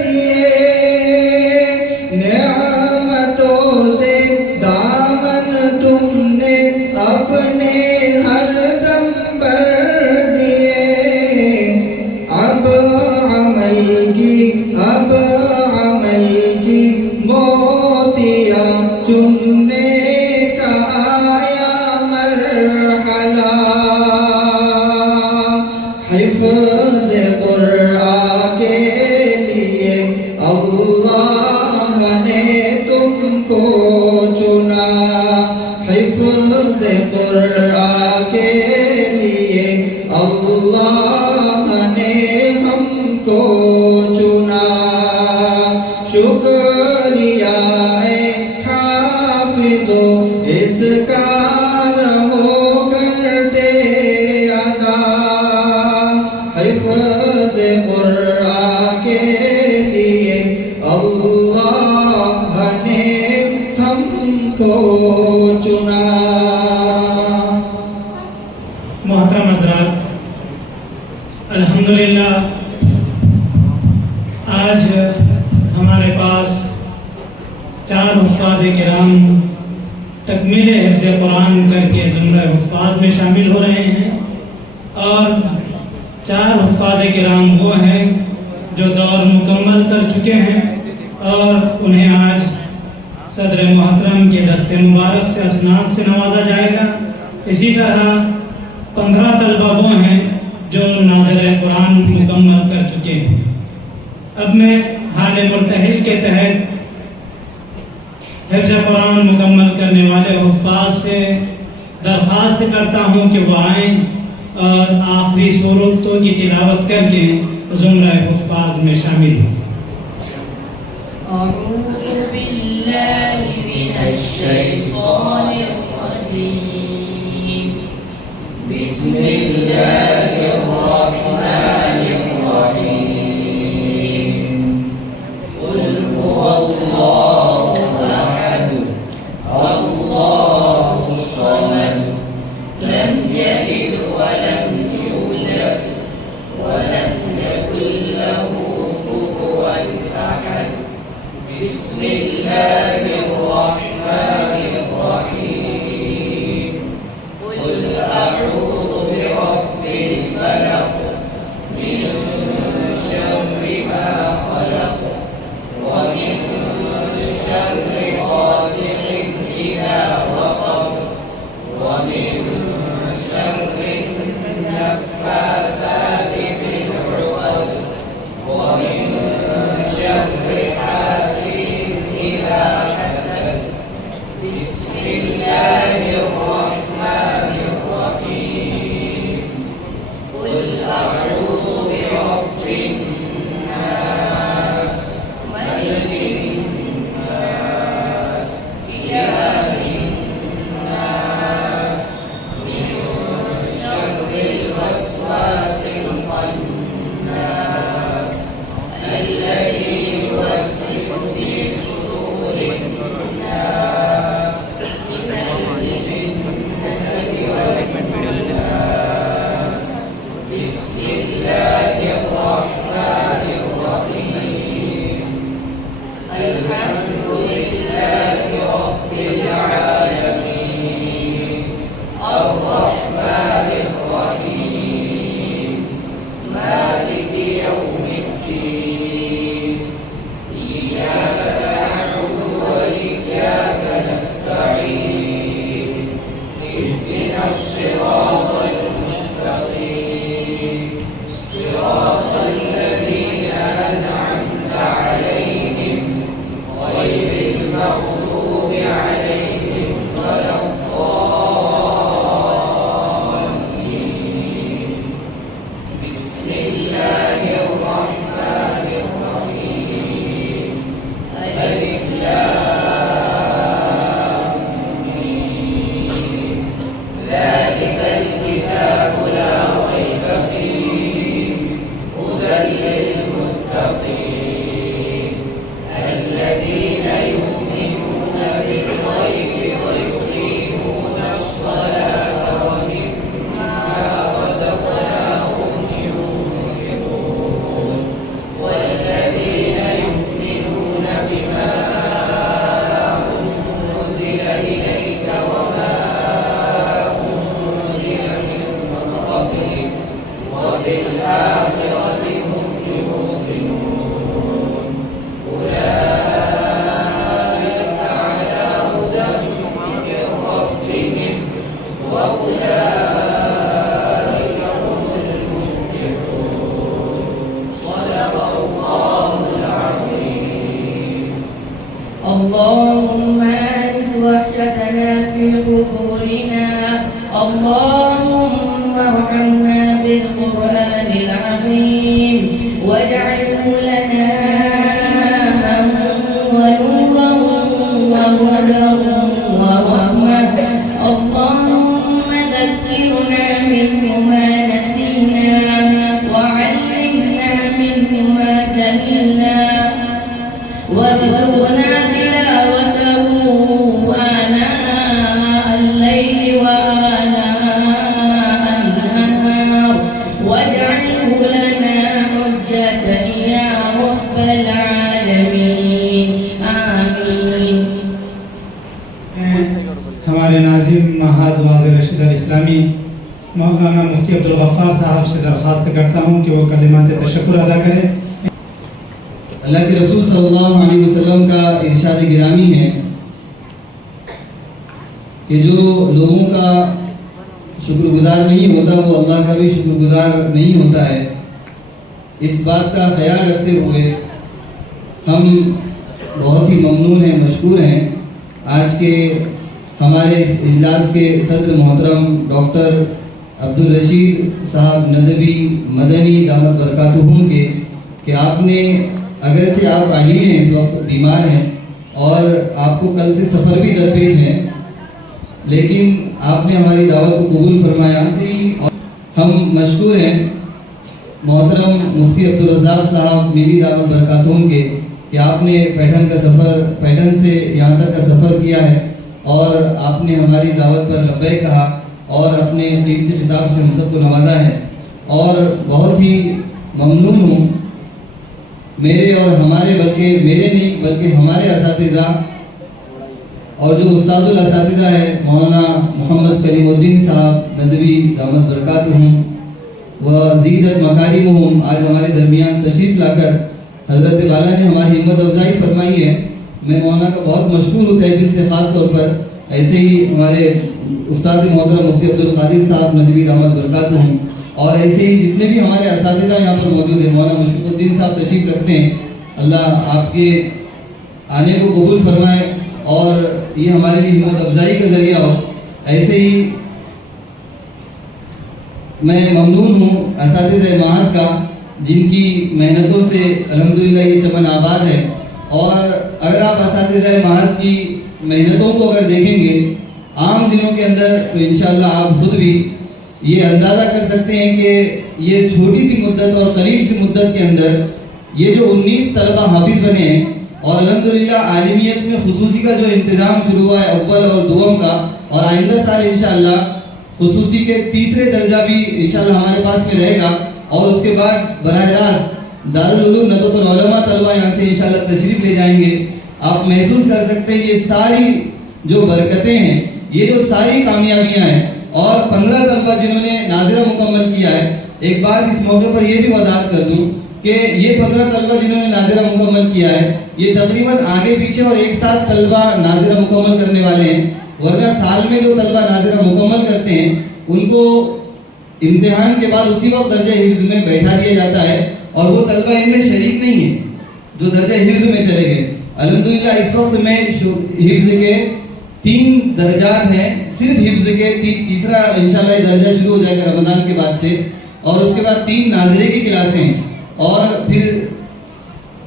دیے، نعمتوں سے دامن تم نے اپنے ہر دم بھر دیے، اب عمل کی موتیاں چننے کا آیا مرحلہ، حفظ قرآن کے لیے اللہ نے تم کو چنا، حفظ قرآن کے لیے اللہ نے ہم کو چنا، شکریہ اے حافظو اس کا رہو کرتے ادا، حفظ قرآن کے لیے اللہ نے ہم کو چنا۔ محترم حضرات، الحمدللہ آج ہمارے پاس 4 حفاظ کرام تکمیل حفظ قرآن کر کے زمرہ حفاظ میں شامل ہو رہے ہیں، اور 4 حفاظ کرام وہ ہیں جو دور مکمل کر چکے ہیں، اور انہیں آج صدر محترم کے دست مبارک سے اسناد سے نوازا جائے گا۔ اسی طرح 15 طلبہ وہ ہیں جو ناظر قرآن مکمل کر چکے ہیں۔ اب میں حال مرتحل کے تحت حفظ قرآن مکمل کرنے والے حفاظ سے درخواست کرتا ہوں کہ وہ آئیں اور آخری صورتوں کی تلاوت کر کے زمرہ حفاظ میں شامل ہوں۔ أعوذ بالله من الشيطان الرجيم، بسم الله الرحمن الرحيم، قل هو الله أحد الله الصمد لم يلد ولم يولد ولم يكن له كفوا أحد، بسم الله الرحمن الرحيم، قل أعوذ برب الفلق من شر ما خلق ومن شر غاسق إذا وقب ومن شر النفاثات في العقد ومن شر حاسد إذا حسد، بسم الله الرحمن الرحيم، قل أعوذ برب الناس ملك الناس إله الناس من شر الوسواس الخناس الذي يوسوس في صدور الناس من الجنة والناس، بسم الله الرحمن الرحيم، الحمد لله رب العالمين، اللهم ارحمنا بالقرآن العظيم واجعله لنا إماما ونورا وهدى ورحمة اللهم ذكرنا منه ما نسينا وعلمنا منه ما جهلنا وارزقنا تلاوته آناء الليل وآناء النهار واجعله لنا حجة يا رب العالمين آمين. ہمارے ناظم معہد واضح رشید الاسلامی مولانا مفتی عبدالغفار صاحب سے درخواست کرتا ہوں کہ وہ کلمات تشکر ادا کریں. اللہ کے رسول صلی اللہ علیہ وسلم کا ارشاد گرامی ہے کہ جو لوگوں کا شکر گزار نہیں ہوتا وہ اللہ کا بھی شکر گزار نہیں ہوتا ہے. اس بات کا خیال رکھتے ہوئے ہم بہت ہی ممنون ہیں، مشکور ہیں. آج کے ہمارے اس اجلاس کے صدر محترم ڈاکٹر عبدالرشید صاحب ندوی مدنی دامت برکاتہم کے کہ آپ نے اگرچہ آپ عالی ہیں، اس وقت بیمار ہیں اور آپ کو کل سے سفر بھی درپیش ہے، لیکن آپ نے ہماری دعوت کو قبول فرمایا. ہم مشکور ہیں محترم مفتی عبدالرزاق صاحب میری دعوت برکاتہم کے کہ آپ نے پیٹھن سے یہاں تک کا سفر کیا ہے اور آپ نے ہماری دعوت پر لبیک کہا اور اپنے قیمتی خطاب سے ہم سب کو نوازا ہے. اور بہت ہی ممنون ہوں میرے اور ہمارے بلکہ ہمارے اساتذہ اور جو استاد الاساتذہ ہے مولانا محمد کلیم الدین صاحب ندوی دامت برکاتہم وزیدت مکارمہم آج ہمارے درمیان تشریف لا کر حضرت والا نے ہماری ہمت افزائی فرمائی ہے. میں مولانا کا بہت مشکور ہوں تہ دل سے، خاص طور پر ایسے ہی ہمارے استاد محترم مفتی عبدالقادر صاحب ندوی دامت برکاتہم اور ایسے ہی جتنے بھی ہمارے اساتذہ یہاں پر موجود ہیں. مولانا مشفق الدین صاحب تشریف رکھتے ہیں، اللہ آپ کے آنے کو قبول فرمائے اور یہ ہمارے لیے ہمت افزائی کا ذریعہ ہو. ایسے ہی میں ممنون ہوں اساتذہ معہد کا جن کی محنتوں سے الحمدللہ یہ چمن آباد ہے. اور اگر آپ اساتذہ معہد کی محنتوں کو اگر دیکھیں گے عام دنوں کے اندر تو انشاءاللہ آپ خود بھی یہ اندازہ کر سکتے ہیں کہ یہ چھوٹی سی مدت اور قلیل سی مدت کے اندر یہ جو 19 طلبہ حافظ بنے ہیں اور الحمدللہ عالمیت میں خصوصی کا جو انتظام شروع ہوا ہے اول اور دوم کا، اور آئندہ سال انشاءاللہ خصوصی کے تیسرے درجہ بھی انشاءاللہ ہمارے پاس میں رہے گا اور اس کے بعد براہ راست دارالعلوم ندوۃ العلماء طلبہ یہاں سے انشاءاللہ تشریف لے جائیں گے. آپ محسوس کر سکتے ہیں یہ ساری جو برکتیں ہیں، یہ جو ساری کامیابیاں ہیں. اور 15 طلبہ جنہوں نے ناظرہ مکمل کیا ہے، ایک بار اس موقع پر یہ بھی وضاحت کر دوں کہ یہ 15 طلبہ جنہوں نے ناظرہ مکمل کیا ہے یہ تقریباً آگے پیچھے اور ایک ساتھ طلبہ ناظرہ مکمل کرنے والے ہیں. ورنہ سال میں جو طلبہ ناظرہ مکمل کرتے ہیں ان کو امتحان کے بعد اسی وقت درجہ حفظ میں بیٹھا دیا جاتا ہے اور وہ طلبہ ان میں شریک نہیں ہیں جو درجہ حفظ میں چلے گئے. الحمدللہ اس وقت میں حفظ کے 3 درجات ہیں، صرف حفظ کے تیسرا انشاءاللہ یہ درجہ شروع ہو جائے گا رمضان کے بعد سے، اور اس کے بعد 3 ناظرے کی کلاسیں ہیں اور پھر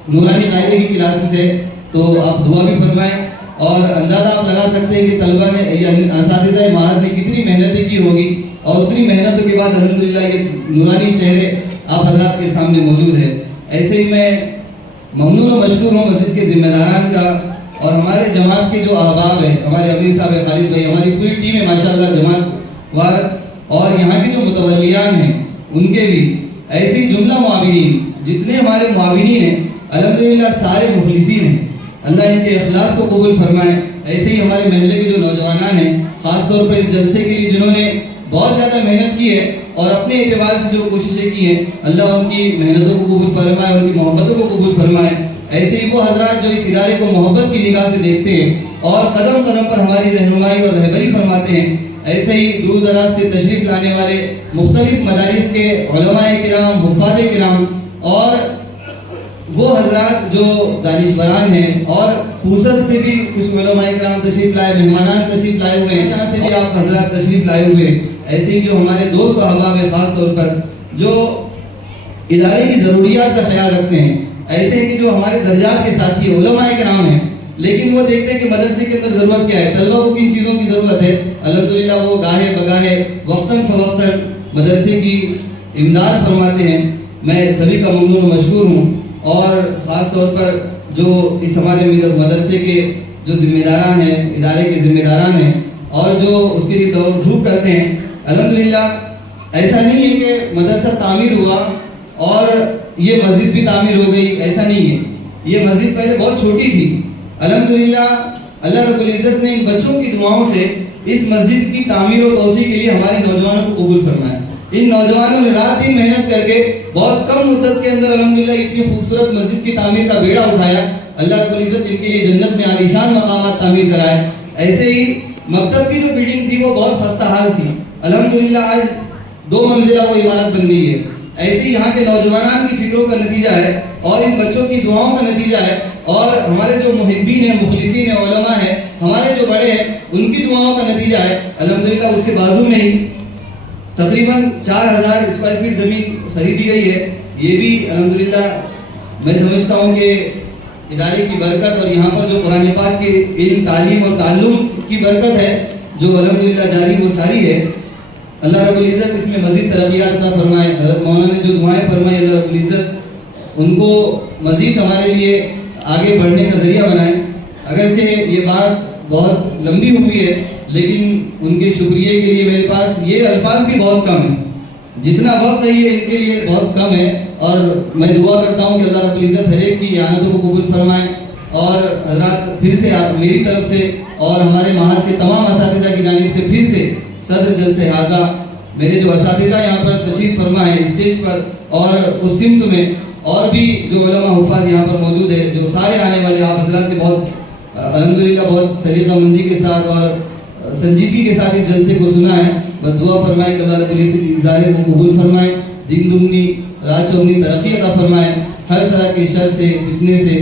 نورانی قاعدے کی کلاسز ہے. تو آپ دعا بھی فرمائیں اور اندازہ آپ لگا سکتے ہیں کہ طلبہ نے اساتذہ معہد نے کتنی محنتیں کی ہوگی اور اتنی محنتوں کے بعد الحمدللہ یہ نورانی چہرے آپ حضرات کے سامنے موجود ہے. ایسے ہی میں ممنون و مشکور ہوں مسجد کے ذمہ داران کا اور ہمارے جماعت کے جو احباب ہیں، ہمارے امیر صاحب خالد بھائی، ہماری پوری ٹیم ہے ماشاءاللہ جماعت وار، اور یہاں کے جو متولیان ہیں ان کے بھی، ایسے ہی جملہ معاونین جتنے ہمارے معاونین ہیں الحمدللہ سارے مخلصین ہیں. اللہ ان کے اخلاص کو قبول فرمائے. ایسے ہی ہمارے محلے کے جو نوجوانان ہیں خاص طور پر اس جلسے کے لیے جنہوں نے بہت زیادہ محنت کی ہے اور اپنے اعتبار سے جو کوششیں کی ہیں، اللہ ان کی محنتوں کو قبول فرمائے، ان کی محبتوں کو قبول فرمائے. ایسے ہی وہ حضرات جو اس ادارے کو محبت کی نگاہ سے دیکھتے ہیں اور قدم قدم پر ہماری رہنمائی اور رہبری فرماتے ہیں، ایسے ہی دور دراز سے تشریف لانے والے مختلف مدارس کے علماء کرام، حفاظ کرام اور وہ حضرات جو دانشوران ہیں اور پوسد سے بھی کچھ علماء کرام تشریف لائے، مہمانان تشریف لائے ہوئے ہیں، جہاں سے بھی آپ حضرات تشریف لائے ہوئے ہیں، ایسے ہی جو ہمارے دوست و احباب ہیں خاص طور پر جو ادارے کی ضروریات کا خیال رکھتے ہیں، ایسے ہیں کہ جو ہمارے درجات کے ساتھی علماء کرام ہیں، لیکن وہ دیکھتے ہیں کہ مدرسے کے اندر ضرورت کیا ہے، طلبہ کو کن چیزوں کی ضرورت ہے، الحمدللہ وہ گاہے بگاہے وقتاً فوقتاً مدرسے کی امداد فرماتے ہیں۔ میں سبھی کا ممنون و مشکور ہوں، اور خاص طور پر جو اس ہمارے مدرسے کے جو ذمہ داران ہیں، ادارے کے ذمہ داران ہیں اور جو اس کے لیے دوڑ دھوپ کرتے ہیں، الحمدللہ ایسا نہیں ہے کہ مدرسہ تعمیر ہوا اور یہ مسجد بھی تعمیر ہو گئی، ایسا نہیں ہے۔ یہ مسجد پہلے بہت چھوٹی تھی، الحمدللہ اللہ رب العزت نے ان بچوں کی دعاؤں سے اس مسجد کی تعمیر و توسیع کے لیے ہمارے نوجوانوں کو قبول فرمایا۔ ان نوجوانوں نے رات دن محنت کر کے بہت کم مدت کے اندر الحمدللہ اتنی خوبصورت مسجد کی تعمیر کا بیڑا اٹھایا۔ اللہ رب العزت ان کے لیے جنت میں عالیشان مقامات تعمیر کرائے۔ ایسے ہی مکتب کی جو بلڈنگ تھی وہ بہت خستہ حال تھی، الحمدللہ آج 2 منزلہ وہ عمارت بن گئی ہے۔ ایسے یہاں کے نوجوانان کی فکروں کا نتیجہ ہے اور ان بچوں کی دعاؤں کا نتیجہ ہے، اور ہمارے جو محبین ہیں، مخلصین ہیں، علماء ہیں، ہمارے جو بڑے ہیں، ان کی دعاؤں کا نتیجہ ہے۔ الحمدللہ اس کے بازو میں ہی تقریباً 4000 اسکوائر فٹ زمین خریدی گئی ہے۔ یہ بھی الحمدللہ میں سمجھتا ہوں کہ ادارے کی برکت اور یہاں پر جو قرآن پاک کے علم، تعلیم اور تعلم کی برکت ہے جو الحمدللہ جاری وہ ساری ہے۔ اللہ رب العزت اس میں مزید ترقیات عطا فرمائے۔ حضرت مولانا نے جو دعائیں فرمائی، اللہ رب العزت ان کو مزید ہمارے لیے آگے بڑھنے کا ذریعہ بنائیں۔ اگرچہ یہ بات بہت لمبی ہوئی ہے، لیکن ان کے شکریہ کے لیے میرے پاس یہ الفاظ بھی بہت کم ہیں، جتنا وقت ہے یہ ان کے لیے بہت کم ہے، اور میں دعا کرتا ہوں کہ اللہ رب العزت ہر ایک کی اعانتوں کو قبول فرمائے۔ اور حضرات پھر سے میری طرف سے اور ہمارے معہد کے تمام اساتذہ کی جانب سے پھر سے صدر جلسہ حاضہ میرے جو اساتذہ یہاں پر تشریف فرما ہے اسٹیج پر اور اس سمت میں، اور بھی جو علماء حفاظ یہاں پر موجود ہے، جو سارے آنے والے آپ حضرات نے بہت الحمدللہ بہت سلیقہ مندی کے ساتھ اور سنجیدگی کے ساتھ اس جلسے کو سنا ہے۔ بس دعا فرمائے کہ اللہ رب العزت اس ادارے کو قبول فرمائے، دن دگنی رات چوگنی ترقی عطا فرمائے، ہر طرح کے شر سے، فتنے سے،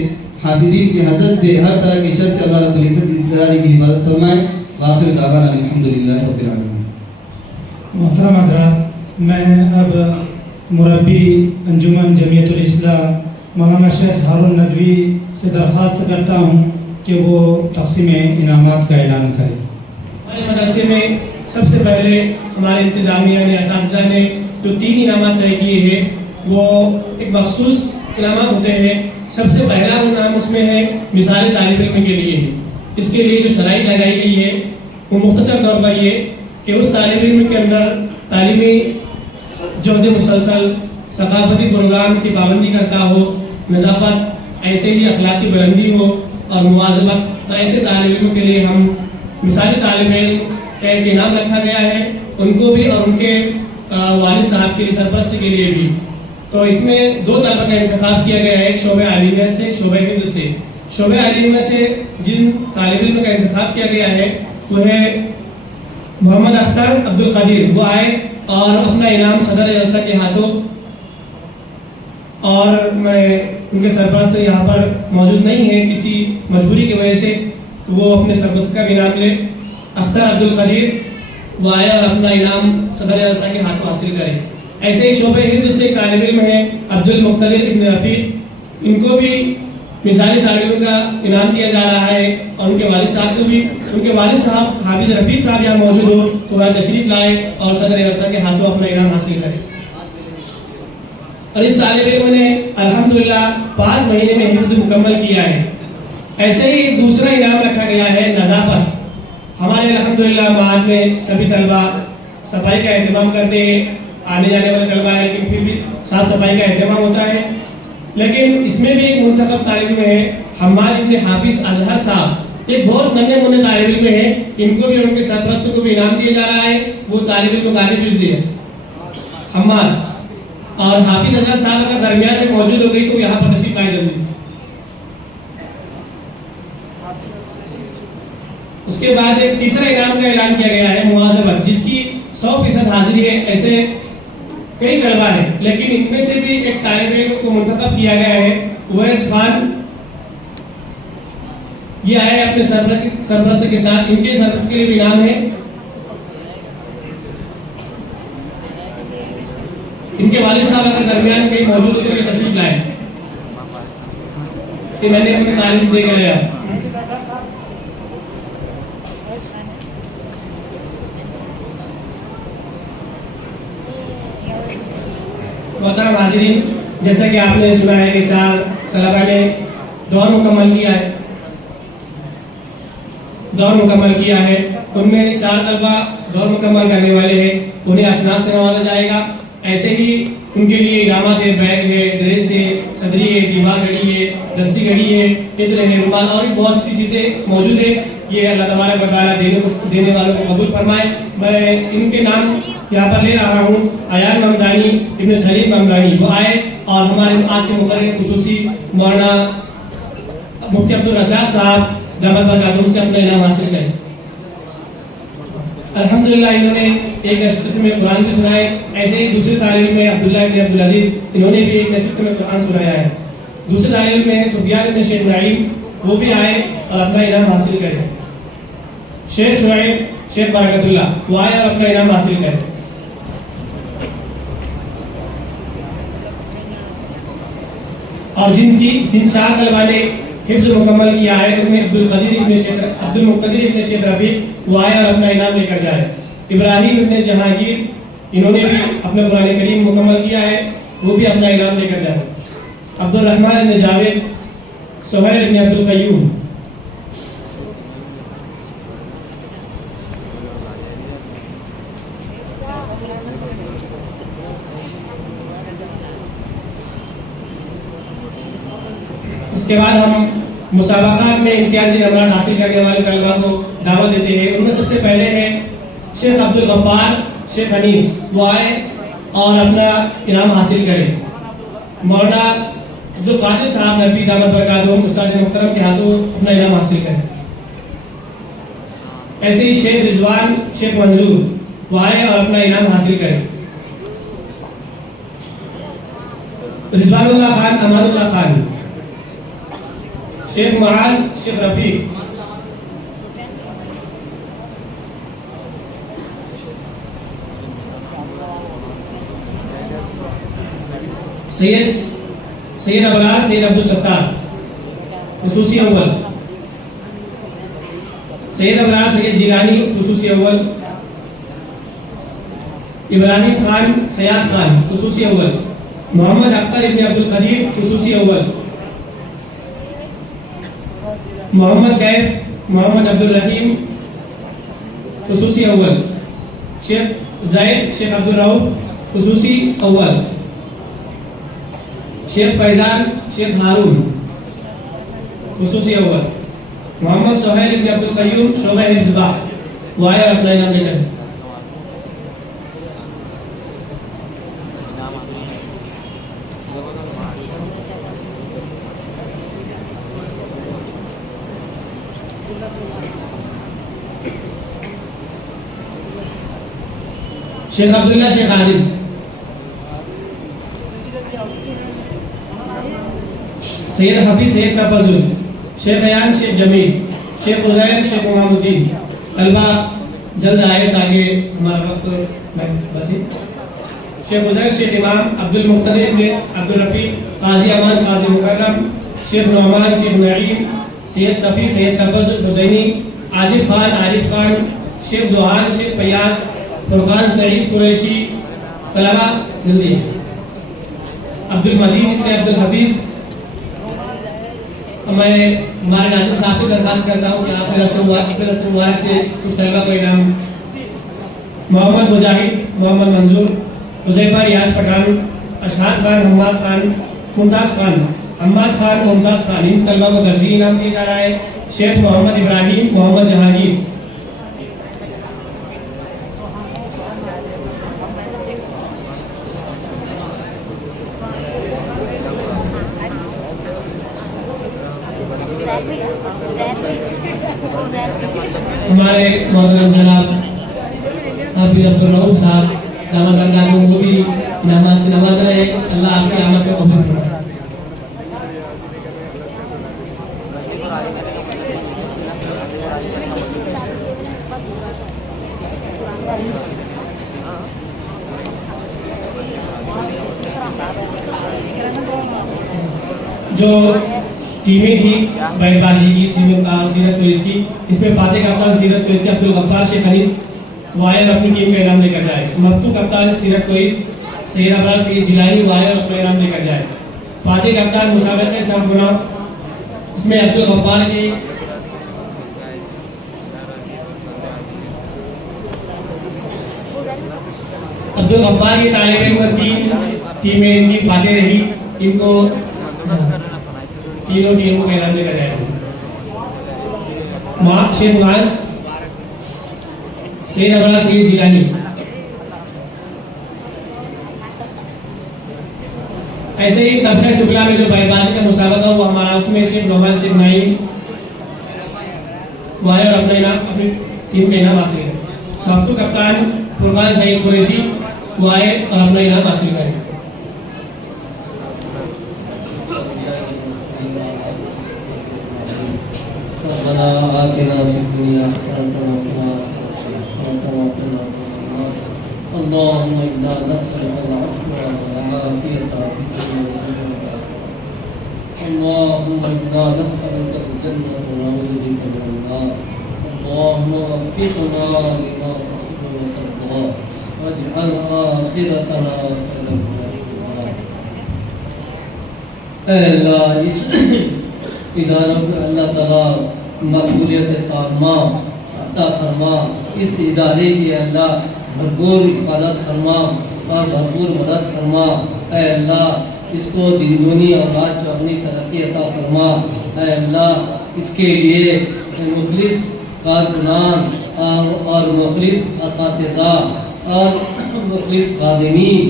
حاسدین کے حسد سے، ہر طرح کے شر سے اللہ رب العزت اس ادارے کی حفاظت فرمائے۔ وآخر دعوانا الحمدللہ رب العالمین۔ محترم حضرات، میں اب مربی انجمن جمعیت الاسلام مولانا شیخ ہارون ندوی سے درخواست کرتا ہوں کہ وہ تقسیم انعامات کا اعلان کریں۔ ہمارے مدرسے میں سب سے پہلے ہمارے انتظامیہ نے، اساتذہ نے جو 3 انعامات طے کیے ہیں وہ ایک مخصوص انعامات ہوتے ہیں۔ سب سے پہلا انعام اس میں ہے مثال طالب علم کے لیے ہے۔ اس کے لیے جو شرائط لگائی گئی ہے وہ مختصر طور پر یہ کہ اس طالب علم کے اندر تعلیمی جہد مسلسل، ثقافتی پروگرام کی پابندی کرتا ہو، نظافت، ایسے ہی اخلاقی بلندی ہو اور مواظبت۔ تو ایسے طالب علم کے لیے ہم مثالی طالب علم کا ایک انعام رکھا گیا ہے، ان کو بھی اور ان کے والد صاحب کے لیے، سرپرست کے لیے بھی۔ تو اس میں 2 طلبہ کا انتخاب کیا گیا ہے، ایک شعبہ علیمیہ سے، ایک شعبہ حفظ سے۔ شعبہ علیمیہ سے جن طالب علم کا انتخاب کیا گیا ہے وہ ہے محمد اختر عبد القدیر۔ وہ آئے اور اپنا انعام صدر جلسہ کے ہاتھوں، اور میں ان کے سرپرست یہاں پر موجود نہیں ہے کسی مجبوری کی وجہ سے، تو وہ اپنے سرپرست کا بھی انعام لے۔ اختر عبد القدیر وہ آئے اور اپنا انعام صدر جلسہ کے ہاتھوں حاصل کرے۔ ایسے ہی شعبہ حفظ سے طالب علم ہے عبد المقتدر ابن رفیق، ان کو بھی مثالی طالب علم کا انعام دیا جا رہا ہے، اور ان کے والد صاحب کو بھی۔ ان کے والد صاحب حافظ رفیق صاحب یہاں موجود ہو تو وہ تشریف لائے اور صدر جلسہ کے ہاتھوں اپنا انعام حاصل کرے۔ اور اس طالب علم نے الحمدللہ 5 مہینے میں حفظ مکمل کیا ہے۔ ایسے ہی دوسرا انعام رکھا گیا ہے نظافت۔ ہمارے الحمدللہ معہد میں سبھی طلبہ صفائی کا اہتمام کرتے ہیں، آنے جانے والے طلبہ ہیں لیکن پھر بھی صاف صفائی کا اہتمام ہوتا ہے۔ لیکن اس میں بھی ایک منتخب طالب علم ہے حماد ابن حافظ اظہر صاحب، ایک بہت ننھے منھے طالب علم ہیں، ان کو بھی اور ان کے سرپرست کو بھی انعام دیا جا رہا ہے۔ وہ طالب علم غالب رشدی ہے حماد، اور حافظ اظہر صاحب اگر درمیان میں موجود ہو گئی تو یہاں پر تشریف لائے جلدی سے۔ اس کے بعد ایک تیسرا انعام کا اعلان کیا گیا ہے مواظبت، جس کی 100% حاضری ہے۔ ایسے کئی طلبہ ہیں لیکن ان میں سے بھی ایک طالب علم کو منتخب کیا گیا ہے، اویس خان یہ آئے اپنے سرپرست کے ساتھ. ان کے سرپرست کے لیے بھی انعام ہے. ان کے والد صاحب اگر درمیان کہیں موجود ہوتے ہوئے تشریف لائے کہ میں نے اپنی تعلیم دے کر لیا. محترم حاضرین، جیسا کہ آپ نے سنا ہے کہ 4 طلبہ نے دور مکمل کیا ہے. ان میں 4 طلبہ دور مکمل کرنے والے ہیں. انہیں اسناد سے نوازا جائے گا. ایسے ہی ان کے لیے انعامات ہے، بیگ ہے، ڈریس ہے، صدری ہے، دیوار گھڑی ہے، دستی گھڑی ہے، عطر ہے، رومال اور بھی بہت سی چیزیں موجود ہیں. یہ اللہ تبارک و تعالیٰ دینے والوں کو قبول فرمائے. میں ان کے نام یہاں پر لے رہا ہوں. ایان ممدانی ابن سلیم ممدانی وہ آئے اور ہمارے آج کے مقرر خصوصی مولانا مفتی عبدالرزاق صاحب دامت برکاتہم سے اپنا انعام حاصل کریں. الحمدللہ انہوں نے ایک نشست میں قرآن بھی سنائے. ایسے ہی دوسرے طالب علم میں عبداللہ ابن عبدالعزیز، انہوں نے بھی ایک نشست میں قرآن سنایا ہے. دوسرے طالب علم میں سفیان ابن شیخ نعیم، وہ بھی آئے اور اپنا انعام حاصل کریں. شیخ شعیب شیخ برکت اللہ وہ آئے اور اپنا انعام حاصل کریں. اور جن 4 طلبہ نے حفظ مکمل کیا ہے ان میں عبد المقتدر ابن شیخ رفیع وہ آئے اور اپنا انعام لے کر جائے. ابراہیم ابن جہانگیر انہوں نے بھی اپنا قرآن کریم مکمل کیا ہے، وہ بھی اپنا انعام لے کر جائے. عبد الرحمن ابن جاوید، سہیل ابن عبد القیوم. اس کے بعد ہم مسابقات میں امتیازی نمبرات حاصل کرنے والے طلباء کو دعوت دیتے ہیں. ان میں سب سے پہلے ہیں شیخ عبد الغفار شیخ انیس، وہ آئے اور اپنا انعام حاصل کریں. مولانا عبد القادر صاحب نبی دامت برکاتہم استاد محترم کے ہاتھوں اپنا انعام حاصل کریں. ایسے ہی شیخ رضوان شیخ منظور وہ آئے اور اپنا انعام حاصل کریں. رضوان اللہ خان امان اللہ خان، شیخ معاذ شیخ رفیق، سید ابرار سید عبدالستار خصوصی اول، سید ابرار سید جیلانی خصوصی اول، ابراہیم خان حیات خان خصوصی اول، محمد اختر ابن عبد القدیر خصوصی اول، محمد کیف محمد عبد الرحیم خصوصی اول، شیخ زید شیخ عبد الرؤف خصوصی اول، شیخ فیضان شیخ ہارون خصوصی اول، محمد سہیل ابن عبد القیوم شعبہ حفظ وہ آئے اور اپنا انعام لے کر. شیخ عبداللہ شیخ عادل، سید حفیظ سید تفضل، شیخ ایان شیخ جمیل، شیخ عزیر شیخ امام الدین. طلبہ جلد آئے تاکہ ہمارا وقت بسی. شیخ عزیر شیخ امام، عبد المقتدر ابن عبد الرفیق، قاضی امان قاضی مکرم، شیخ نعمان شیخ نعیم، سید صفی سید تفضل حسینی، عارف خان، شیخ زحال شیخ فیاض، فرقان سعید قریشی. طلبہ جلدی. عبد المجید ابن عبد الحفیظ. میں ہمارے ناظم صاحب سے درخواست کرتا ہوں کہ آپ رسم مبارک سے کچھ طلبہ کو انعام. محمد مجاہد محمد منظور، حذیفہ ریاض پٹھان، اشہاد خان حماد خان، ممتاز خان حماد خان ممتاز خان. ان طلبہ کو ترجیحی انعام دیا جا رہا ہے. شیخ محمد ابراہیم محمد جہانگیر. ہمارے محترم جناب حافظ عبدالرؤف صاحب دامت برکاتہم وہ بھی انعامات سے نواز رہے. اللہ آپ کی آمد کو قبول فرمائے. جو ٹیمیں تھی بیٹ بازی کی سیرت کوئز کی، اس میں فاتح کپتان سیرت کوئز کے عبدالغفار شیخ انیس وائر اپنی ٹیم کا انعام لے کر جائے، مفتو کپتان سیرت کوئز سید ابرار سید جیلانی وائر اپنا انعام لے کر جائے، فاتح کپتان مسابقہ سب گنا، اس میں عبدالغفار کی طالب علم کی ٹیمیں ان کی فاتح رہی، ان کو تینوں ٹیموں کا انعام دے کر جائے گا۔ شیخ معاذ، سید ابرار سید جیلانی۔ ایسے ہی طبقہ شکلا میں جو بیٹ بازی کا مسابقہ وہ ہمارا، اس میں شیخ نعمان شیخ نعیم وائر اپنا انعام اپنی ٹیم کا انعام حاصل ہے، مفتو کپتان فرقان سعید قریشی وائر اور اپنا انعام حاصل کریں۔ ربنا آتنا في الدنيا حسنة وقنا عذاب النار اللهم إنا نسألك العفو والعافية في الدنيا والآخرة اللهم إنا نسألك الجنة ونعوذ بك من النار اللهم وفقنا لما تحب وترضى واجعل آخرتنا خيرا من الدنيا۔ اے اللہ، اس اداروں کو اللہ تعالیٰ مقبولیت تامہ عطا فرما، اس ادارے کی اللہ بھرپور حفاظت فرما اور بھرپور مدد فرما۔ اے اللہ، اس کو دن دنیا اور رات چوگنی ترقی عطا فرما۔ اے اللہ، اس کے لیے مخلص کارکنان اور مخلص اساتذہ اور مخلص خادمین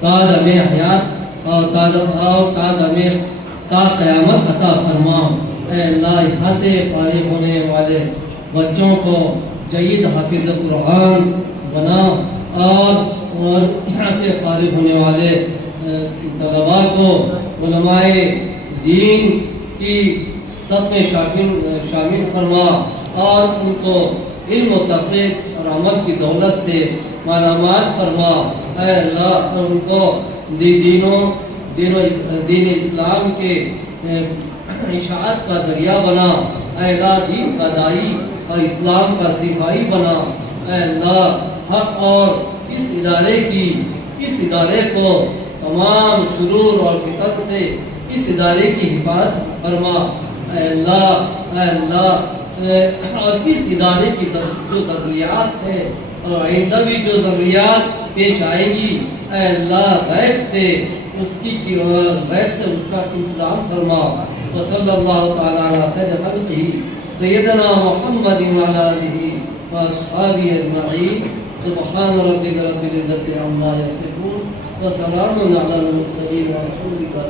قادم حیات اور قادم تا قیامت عطا فرما۔ اے اللہ، یہاں سے فارغ ہونے والے بچوں کو جید حافظ قرآن بنا اور یہاں سے فارغ ہونے والے طلباء کو علماء دین کی صف میں شامل فرما اور ان کو علم و تقوی اور عمل کی دولت سے مالا مال فرما۔ اے اللہ، اور ان کو دین اسلام کے اشاعت کا ذریعہ بنا۔ اے اللہ، دین کا دائی اور اسلام کا سپاہی بنا۔ اے اللہ، حق اور اس ادارے کو تمام شرور اور فتن سے اس ادارے کی حفاظت فرما۔ اے اللہ، اور اس ادارے کی جو ضروریات ہے اور آئندہ بھی جو ضروریات پیش آئیں گی، اے اللہ، غیب سے اس کا انتظام فرما۔ وصلی اللہ تعالی علی خیر خلقہ سیدنا محمد وعلی آلہ واصحابہ اجمعین۔ سبحان ربک رب العزۃ عما یصفون وسلام علی المرسلین والحمد للہ۔